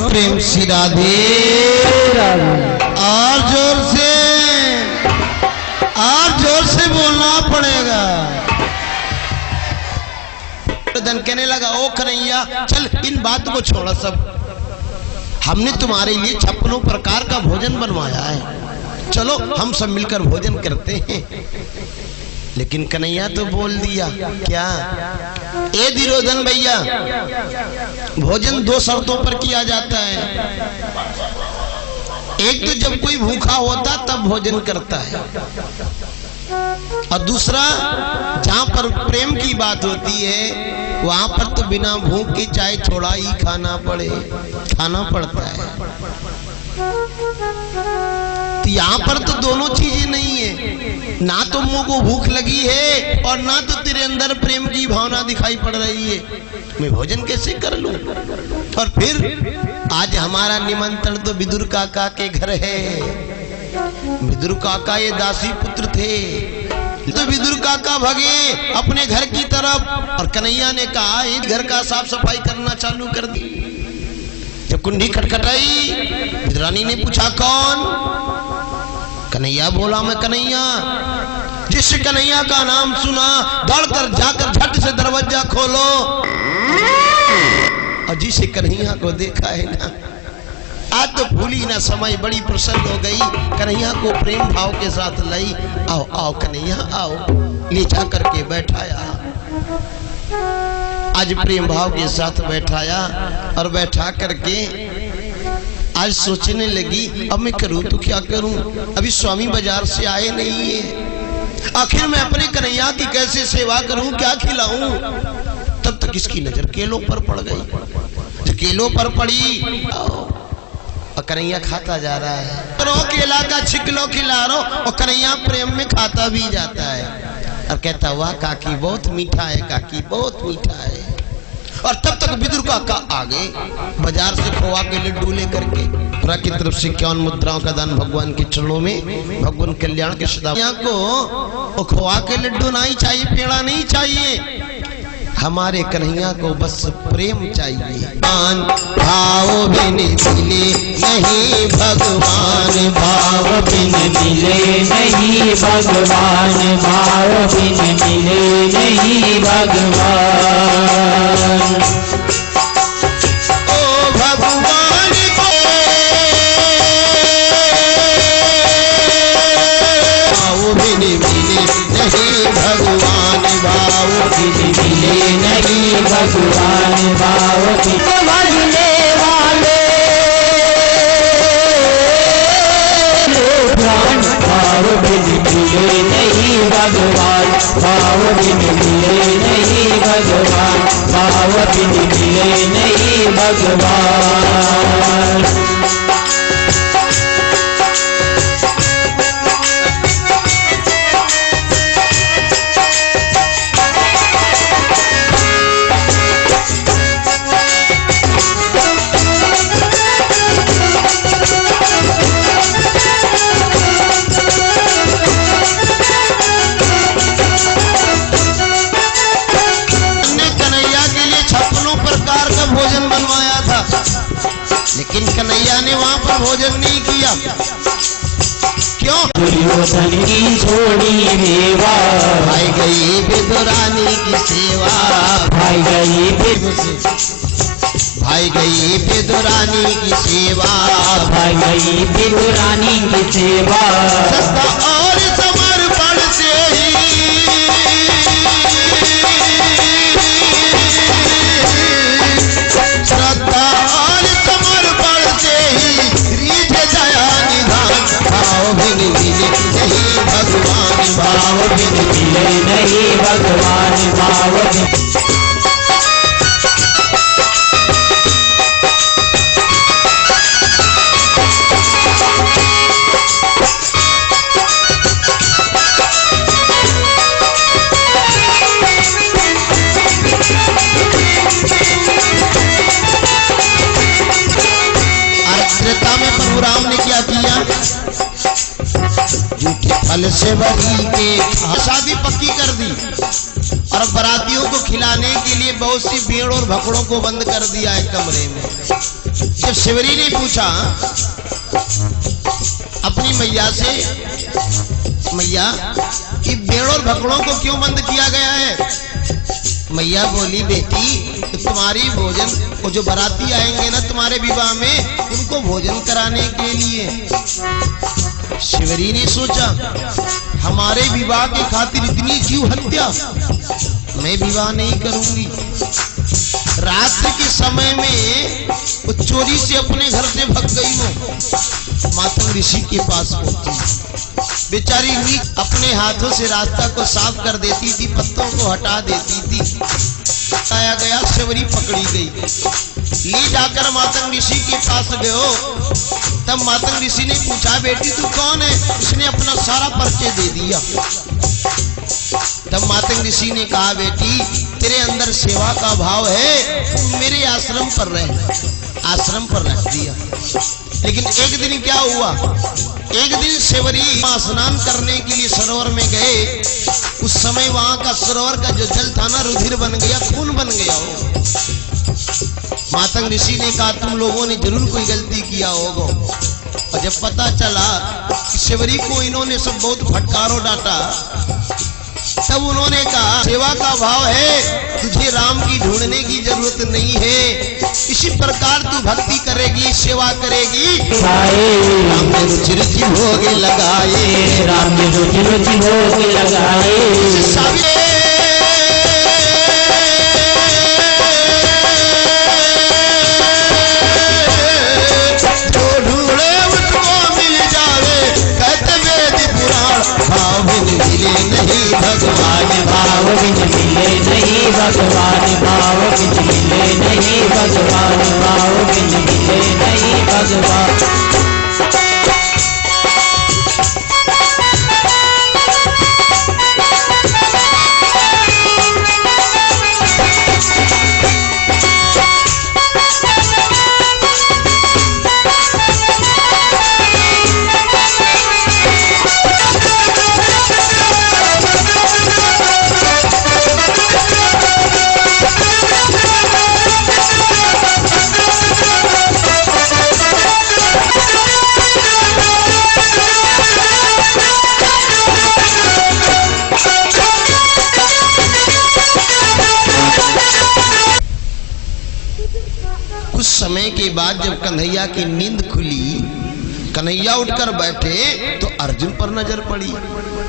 प्रेम सी राधे और जोर से बोलना पड़ेगा। धन कहने लगा ओ कन्हैया चल इन बातों को छोड़ा, सब हमने तुम्हारे लिए 56 प्रकार का भोजन बनवाया है, चलो हम सब मिलकर भोजन करते हैं। लेकिन कन्हैया तो बोल दिया क्या, ए दुर्योधन भैया भोजन 2 शर्तों पर किया जाता है। एक तो जब कोई भूखा होता तब भोजन करता है, और दूसरा जहां पर प्रेम की बात होती है वहां पर तो बिना भूख के चाहे छोड़ा ही खाना पड़ता है। तो यहाँ पर तो दोनों चीजें नहीं है, ना तो मुंह को भूख लगी है और ना तो तेरे अंदर प्रेम की भावना दिखाई पड़ रही है, मैं भोजन कैसे कर लूं। और फिर आज हमारा निमंत्रण तो विदुर काका के घर है। विदुर काका ये दासी पुत्र थे, तो विदुर काका भगे अपने घर की तरफ और कन्हैया ने कहा इस घर का साफ सफाई करना चालू कर दी। जब कुंडी खटखटाई विदुरानी ने पूछा कौन? कन्हैया बोला मैं कन्हैया। जिस कन्हैया का नाम सुना दौड़कर जाकर झट से दरवाजा खोलो और जिस कन्हैया को देखा है ना आज तो भूली ना समय बड़ी प्रसन्न हो गई। कन्हैया को प्रेम भाव के साथ लाई। आओ आओ कन्हैया आओ, ले जा करके बैठाया। आज प्रेम भाव के साथ बैठाया और बैठा करके आज सोचने लगी अब मैं करूं तो क्या करूं। अभी स्वामी बाजार से आए नहीं है, आखिर मैं अपने कन्हैया की कैसे सेवा करूं, क्या खिलाऊं। तब तक इसकी नजर केलों पर पड़ गई। केलों पर पड़ी और कन्हैया खाता जा रहा है। तो केला का छिकलो खिला रहा और कन्हैया प्रेम में खाता भी जाता है और कहता वाह काकी बहुत मीठा है, काकी बहुत मीठा है। और तब तक विदुर काका आ गए बाजार से खोआ के लड्डू लेकर के। पुरा की तरफ से 51 मुद्राओं का दान भगवान के चरणों में। भगवान कल्याण के सदा को खोआ के लड्डू नहीं चाहिए, पेड़ा नहीं चाहिए, हमारे कन्हैया को बस प्रेम चाहिए। भाव बिन मिले नहीं भगवान, भाव बिन मिले नहीं भगवान, भाव बिन मिले नहीं भगवान। ओ भगवान को भाव बिन मिले नहीं भगवान, भाव बिन मिले नहीं भगवान, भाव बिन भजने वाले भाव बिन मिले नहीं भगवान, भाव बिन मिले नहीं भगवान, भाव बिन मिले नहीं भगवान। लेकिन कन्हैया ने वहां पर भोजन नहीं किया। क्यों? दुर्योधन की छोड़ी रेवा, भाई गई विदुरानी की सेवा, भाई गई भाई गई विदुरानी की सेवा, भाई गई विदुरानी की सेवा। सस्ता और समर्पण से ही श्रद्धा और समर्पण से ही रीझ दया निधान। भाव बिन मिले नहीं भगवान, भाव बिन मिले नहीं भगवान, भाव बिन। राम ने क्या किया? झूठे फल से भरी के शादी पक्की कर दी और बरातियों को खिलाने के लिए बहुत सी भेड़ और भकड़ों को बंद कर दिया है कमरे में। जब शिवरी ने पूछा अपनी मैया से, मैया ये भेड़ और भकड़ों को क्यों बंद किया गया है? मैया बोली बेटी तो तुम्हारी भोजन वो जो बाराती आएंगे ना तुम्हारे विवाह में उनको भोजन कराने के लिए। शिवरी ने सोचा हमारे विवाह के खातिर इतनी जीव हत्या, मैं विवाह नहीं करूंगी। रात्रि के समय में वो चोरी से अपने घर से भाग गई। वो मातंग ऋषि के पास पहुंची। बेचारी नीक अपने हाथों से रास्ता को साफ कर देती थी, पत्तों को हटा देती थी। आया गया शिवरी पकड़ी गई, ले जाकर मातंग ऋषि के पास गयो। तब मातंग ऋषि ने पूछा बेटी तू कौन है? उसने अपना सारा परिचय दे दिया। तब मातंग ऋषि ने कहा बेटी तेरे अंदर सेवा का भाव है, मेरे आश्रम पर रह। आश्रम पर रख दिया। लेकिन एक दिन क्या हुआ, एक दिन सेवरी स्नान करने के लिए सरोवर में गए। उस समय वहां का सरोवर का जो जल था ना, रुधिर बन गया, खून बन गया हो। मातंग ऋषि ने कहा तुम लोगों ने जरूर कोई गलती किया होगा। और जब पता चला कि सेवरी को इन्होंने सब बहुत फटकारो डांटा, तब उन्होंने कहा सेवा का भाव है, तुझे राम की ढूंढने की जरूरत नहीं है। इसी प्रकार तू भक्ति करेगी, सेवा करेगी, राम ने रुचि रुचि भोग लगाए, राम ने रुचि रुचि भोग लगाए। भगवान भाव बिन मिले नहीं, भगवान भाव बिन मिले नहीं, भगवान भाव बिन मिले नहीं, भगवान। कुछ समय के बाद जब कन्हैया की नींद खुली, कन्हैया उठकर बैठे तो अर्जुन पर नजर पड़ी।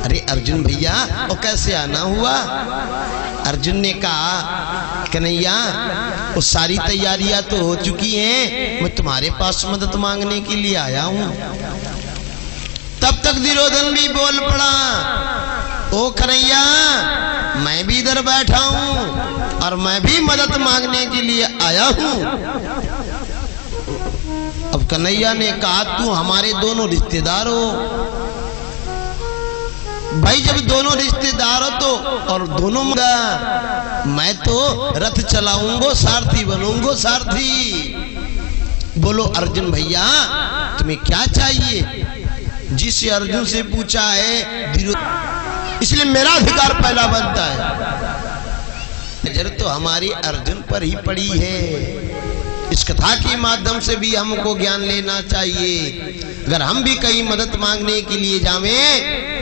अरे अर्जुन भैया, वो कैसे आना हुआ? अर्जुन ने कहा कन्हैया, वो सारी तैयारियां तो हो चुकी हैं, मैं तुम्हारे पास मदद मांगने के लिए आया हूं। तब तक दुर्योधन भी बोल पड़ा, ओ कन्हैया, मैं भी इधर बैठा हूं और मैं भी मदद मांगने के लिए आया हूं। अब कन्हैया ने कहा तू हमारे दोनों रिश्तेदार हो। भाई जब दोनों रिश्तेदार हो तो और दोनों मैं तो रथ चलाऊंगा, सारथी बनूंगा, सारथी। बोलो अर्जुन भैया तुम्हें क्या चाहिए? जिसे अर्जुन से पूछा है, इसलिए मेरा अधिकार पहला बनता है। नजर तो हमारी अर्जुन पर ही पड़ी है। इस कथा के माध्यम से भी हमको ज्ञान लेना चाहिए। अगर हम भी कहीं मदद मांगने के लिए जावें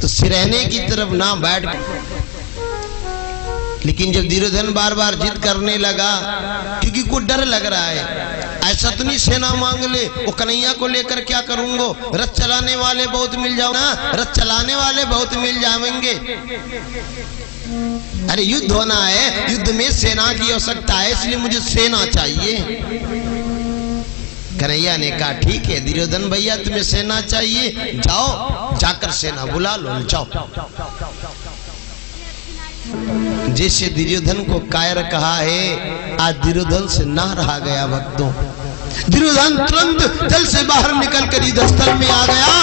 तो सिरहने की तरफ ना बैठ। लेकिन जब दुर्योधन बार बार जिद करने लगा, क्योंकि को डर लग रहा है, ऐसा तो नहीं सेना मांग ले, वो कन्हैया को लेकर क्या करूंगा? रथ चलाने वाले बहुत मिल जाओ ना, रथ चलाने वाले बहुत मिल जाएंगे। अरे युद्ध होना है, युद्ध में सेना की आवश्यकता है, इसलिए मुझे सेना चाहिए। कन्हैया ने कहा ठीक है दुर्योधन भैया, तुम्हें सेना चाहिए, जाओ जाकर सेना बुला लो, जाओ। जैसे दुर्योधन को कायर कहा है, आज दुर्योधन से ना रहा गया भक्तों। दुर्योधन तुरंत जल से बाहर निकलकर युद्ध स्थल में आ गया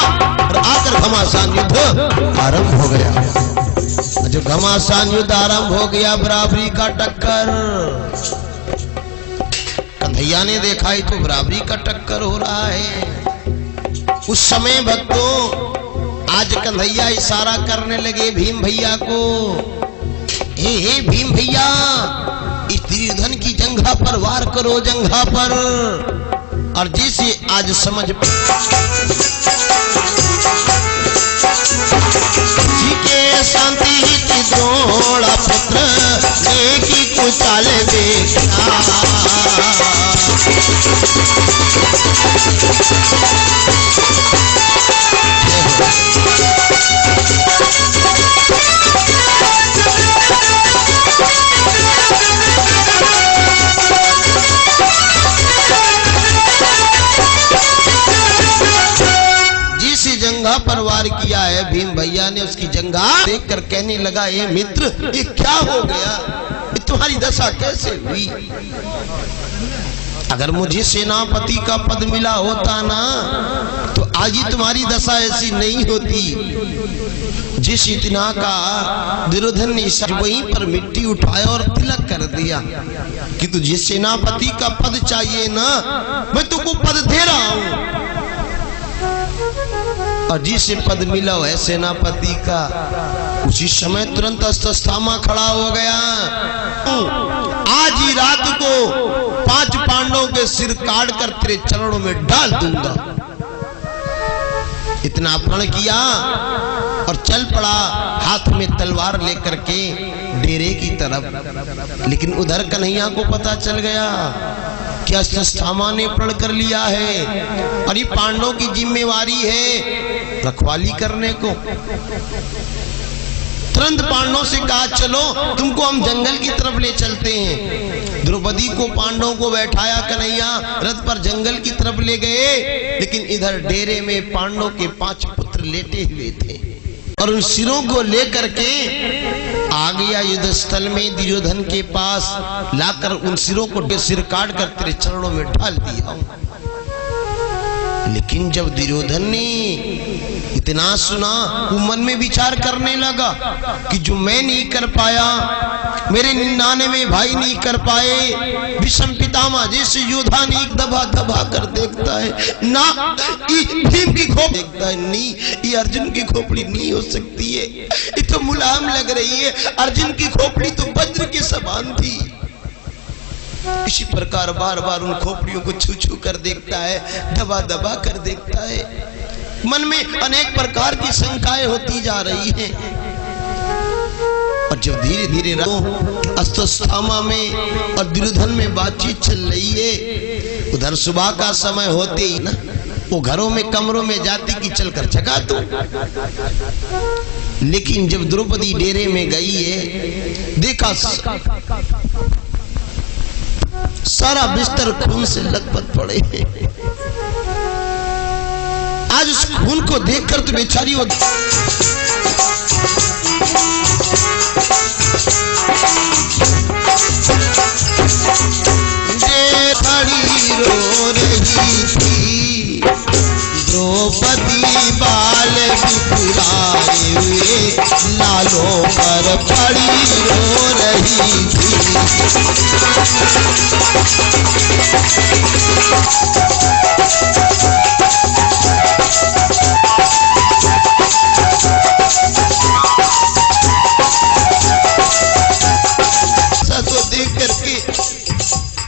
और आकर घमासान युद्ध आरंभ हो गया। जो घमासान युद्ध आरंभ हो गया, बराबरी का टक्कर। कन्हैया ने देखा ही तो बराबरी का टक्कर हो रहा है। उस समय भक्तों आज कन्हैया इशारा करने लगे भीम भैया को, हे भीम भैया, इस दुर्योधन की जंघा पर वार करो, जंघा पर। और जैसे आज समझ जी के शांति हित द्रोड़ा पुत्र नेकी कुचाल देखा। जंघा पर वार किया है भीम भैया ने, उसकी जंघा देखकर कहने लगा, ये मित्र ये क्या हो गया? ये तुम्हारी दशा कैसे हुई? अगर मुझे सेनापति का पद मिला होता ना तो आज ही तुम्हारी दशा ऐसी नहीं होती। जिस इतना का दुर्योधन ने वहीं पर मिट्टी उठाया और तिलक कर दिया कि तुझे सेनापति का पद चाहिए ना, मैं तुमको पद दे रहा हूं। और जिसे पद मिला है सेनापति का, उसी समय तुरंत अश्वत्थामा खड़ा हो गया। आज ही रात को 5 पांडवों के सिर काट कर तेरे चरणों में डाल दूंगा। इतना प्रण किया और चल पड़ा हाथ में तलवार लेकर के डेरे की तरफ। लेकिन उधर कन्हैया को पता चल गया कि अश्वत्थामा ने प्रण कर लिया है और ये पांडवों की जिम्मेवारी है रखवाली करने को। तुरंत पांडवों से कहा चलो तुमको हम जंगल की तरफ ले चलते हैं। द्रौपदी को पांडवों को बैठाया कन्हैया, रथ पर जंगल की तरफ ले गए। लेकिन इधर डेरे में पांडवों के 5 पुत्र लेटे हुए थे और उन सिरों को लेकर के आ गया युद्ध स्थल में दुर्योधन के पास, लाकर उन सिरों को सिर काट कर तेरे चरणों में डाल दिया। लेकिन जब दुर्योधन ने इतना सुना, वो मन में विचार करने लगा कि जो मैं नहीं कर पाया, मेरे 99 भाई नहीं कर पाए, विषम पितामह जैसे योद्धा ने एक दबा दबा कर देखता है ना, भीम की खोपड़ी देखता है नहीं, ये अर्जुन की खोपड़ी नहीं हो सकती है, ये तो मुलायम लग रही है। अर्जुन की खोपड़ी तो वज्र के समान थी। इसी प्रकार बार बार उन खोपड़ियों को छू छू कर देखता है, दबा दबा कर देखता है। मन में अनेक प्रकार की शंकाएं होती जा रही हैं। और जब धीरे धीरे अश्वत्थामा में और दुर्योधन में बातचीत चल रही है, उधर सुबह का समय होते ही ना वो घरों में कमरों में जाती कि चलकर जगा दो। लेकिन जब द्रौपदी डेरे में गई है, देखा सारा बिस्तर खून से लथपथ पड़े हैं। आज उस खून को देखकर तो बेचारी वो खड़ी रो रही थी, द्रौपदी बाल बिखराए हुए लालों पर पड़ी रो रही थी।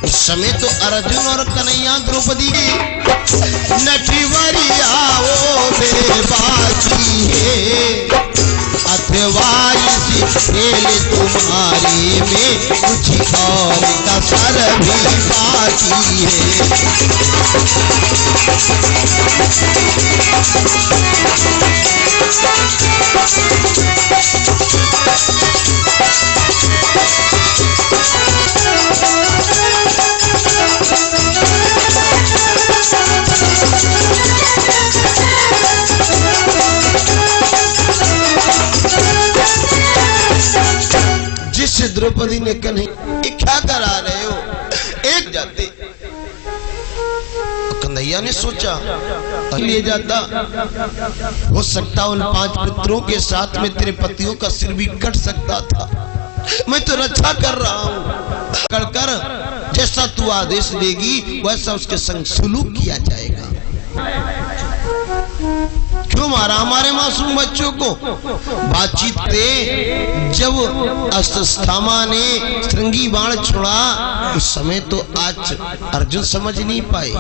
समय तो अर्जुन और कन्हैया द्रौपदी की नटवरिया वो बेबाकी है, अथवा इसी खेल तुम्हारे में कुछ और कसर भी बाकी जिससे द्रौपदी ने कन्हैया क्या करा रहे हो, एक जाते। कन्हैया ने सोचा ले जाता, हो सकता उन 5 पुत्रों के साथ में तेरे पतियों का सिर भी कट सकता था। मैं तो रक्षा कर रहा हूं, कर कर जैसा तू आदेश देगी वैसा उसके संग सुलूक किया जाएगा। क्यों मारा हमारे मासूम बच्चों को? बातचीत पे जब अश्वत्थामा ने श्रृंगी बाण छोड़ा, उस समय तो आज अर्जुन समझ नहीं पाए।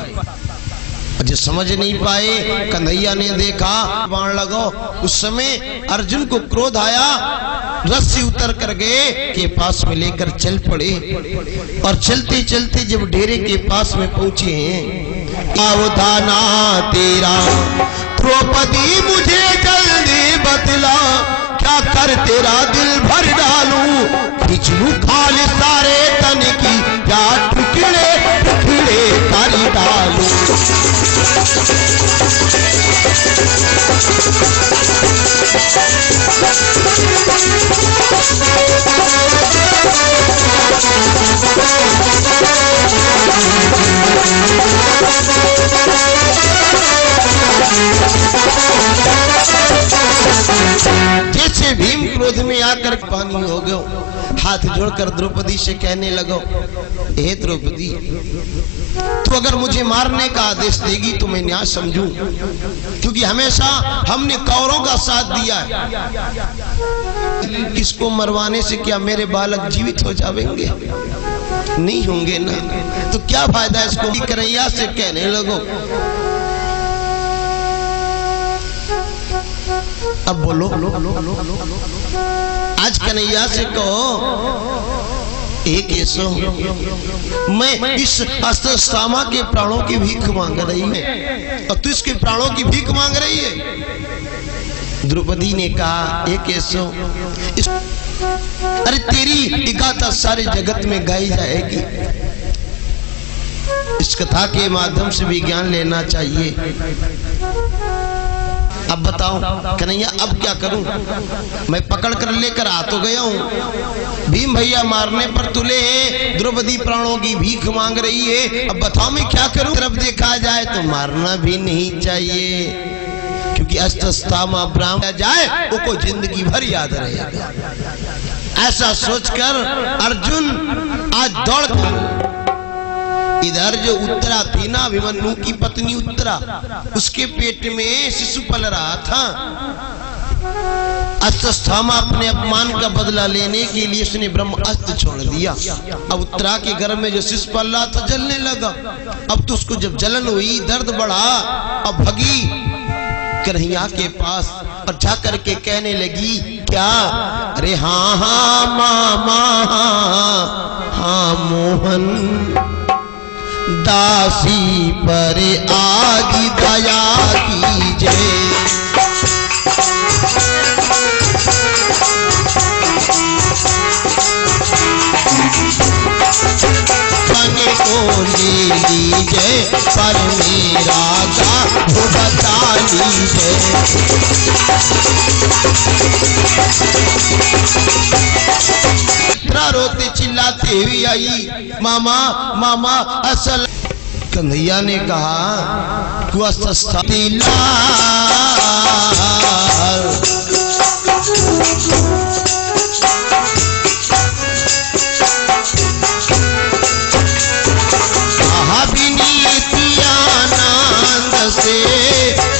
जो समझ नहीं पाए, कन्हैया ने देखा बाण लगाओ। उस समय अर्जुन को क्रोध आया, रस्सी उतर कर गए के पास में लेकर चल पड़े। और चलते चलते जब डेरे के पास में पहुंचे हैं, सावधाना तेरा द्रौपदी मुझे जल्दी बतला, क्या कर तेरा दिल भर डालूं, खींच लूं खाल सारे तन की, क्या टुकड़े टुकड़े कर डालूं। जिस आकर पानी हो गयो। हाथ जोड़कर द्रौपदी से कहने लगो, हे द्रौपदी, तू अगर मुझे मारने का आदेश देगी तो मैं न्याय समझूं, क्योंकि हमेशा हमने कौरवों का साथ दिया है। किसको मरवाने से क्या मेरे बालक जीवित हो जाएंगे? नहीं होंगे ना, तो क्या फायदा इसको। कन्हैया से कहने लगो, अब बोलो, आज कन्हैया से कहो, एक ऐसा मैं इस अस्त्रस्थामा के प्राणों की भीख मांग रही है और तू इसके प्राणों की भीख मांग रही है। द्रौपदी ने कहा, एक ऐसा अरे तेरी गाथा सारे जगत में गाई जाएगी। इस कथा के माध्यम से भी ज्ञान लेना चाहिए। अब बताओ कन्हैया, अब क्या करूं? मैं पकड़ कर लेकर आ तो गया हूं, भीम भैया मारने पर तुले, द्रौपदी प्राणों की भीख मांग रही है। अब बताओ मैं क्या करूं? तरफ देखा जाए तो मारना भी नहीं चाहिए, क्योंकि अस्त्रस्थामा ब्राह्मण जाए वो को जिंदगी भर याद रहेगा। ऐसा सोचकर अर्जुन आज दौड़ इधर जो उत्तरा थी ना, अभिमन्यु की पत्नी उत्तरा, उसके पेट में शिशु पल रहा था। अस्त्रस्थामा अपने अपमान का बदला लेने के लिए उसने ब्रह्म अस्त्र छोड़ दिया। अब उत्तरा के गर्भ में जो शिशु पल रहा था जलने लगा। अब तो उसको जब जलन हुई, दर्द बढ़ा, अब भगी कन्हैया के पास और जाकर के कहने लगी, क्या? अरे हाँ हाँ मामा, हाँ मोहन, दासी पर आगी दया कीजिए। बने को ले लीजिए, पर मेरा जा वो बता लीजिए। रोते चिल्लाते हुई आई, मामा मामा असल। कन्हैया ने कहा, तू अस्वस्थ आनंद से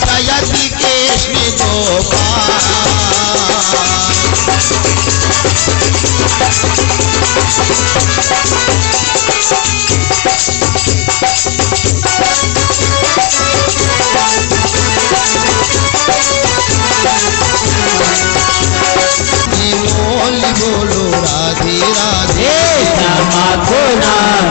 जयति कृष्ण गोपाल। बोलो राधे राधे, श्यामा को नाम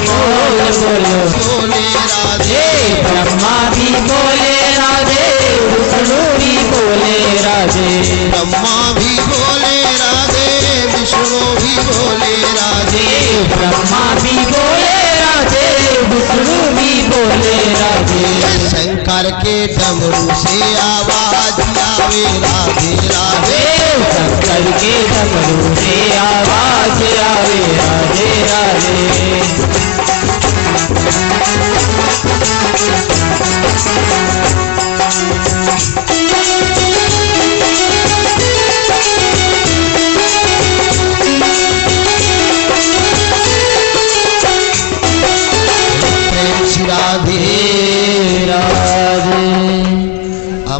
बोल बोलो बोले राधे। ब्रह्मा भी बोले राधे, विष्णु भी बोले राधे, ब्रह्मा भी बोले राधे, विष्णु भी बोले राधे। ब्रह्मा भी बोले राधे, विष्णु भी बोले राधे। शंकर के डमरू से आवाज आवे राधे राधे, शंकर के डमरू से आवाज आवे राधे राधे।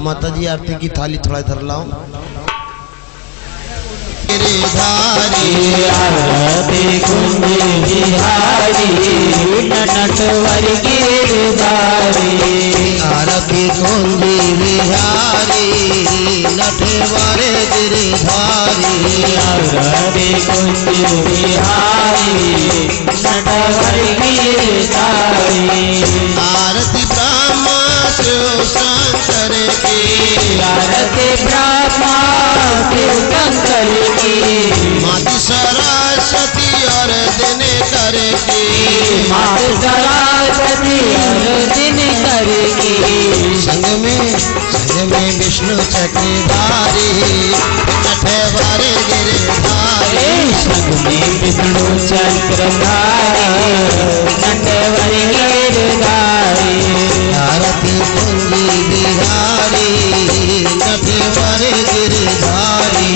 माता जी आरती की थाली थोड़ा इधर लाओ। गिरधारी आरती कुंज बिहारी, नटवर गिरधारी। आरती कुंज बिहारी, नटवर गिरधारी। आरती कुंज बिहारी, नटवर गिरधारी। आरती ब्रह्मा शिव शंकर की, आरती ब्रह्मा शिव शंकर की। माती सरस्वती और दिन कर की, मात सरस्वती और दिन कर की। संग में विष्णु चक्रधारी, नटवर गिरधारी। संग में विष्णु चक्रधारी, नटवर गिरधारी। आरती कुंज बिहारी, नटवर गिरधारी।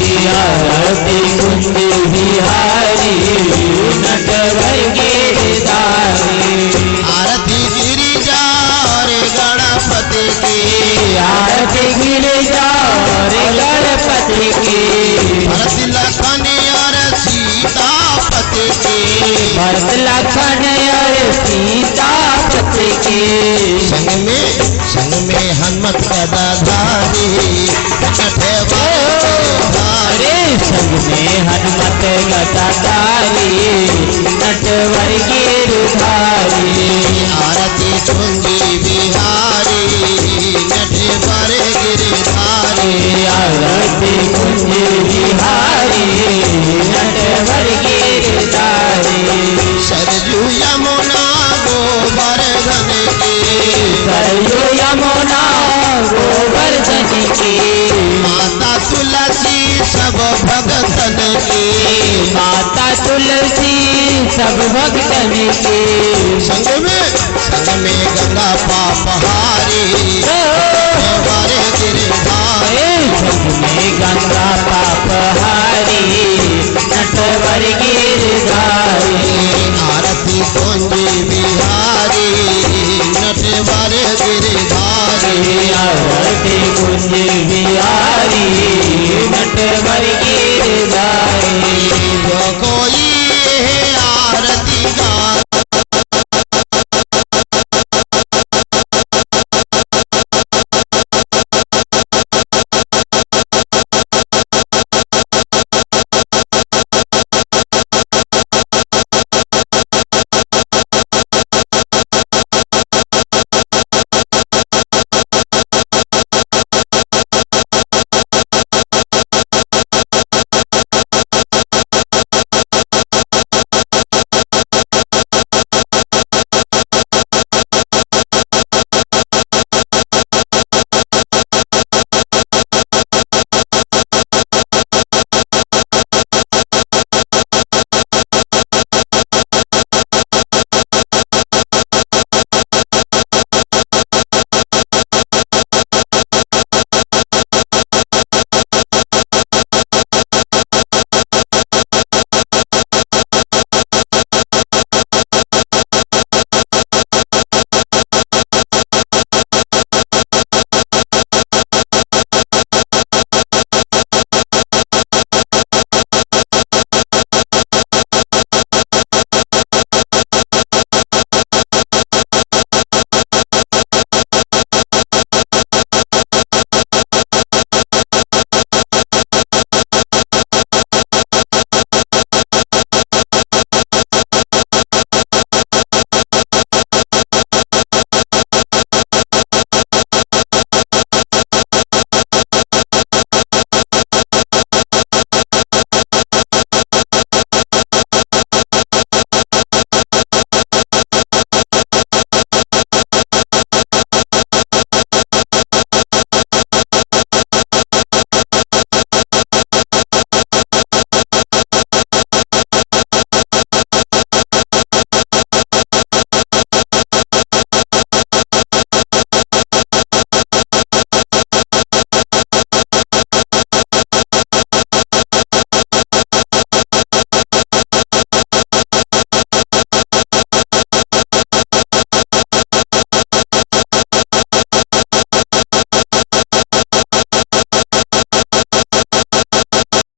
के संग में हनुमत गदाधारी नटे अरे संग में हनुमत गदाधारी नटवर गिरधारी आरती चुंगी बिहारी नटवर गिरधारी आरती कुंजी बिहारी नटवर गिरधारी सरजू यमुना गोवर्धन की सरयू यमुना गोवर्धन की माता तुलसी सब भगतन की माता तुलसी सब भक्तन की संग में गंगा पापहारी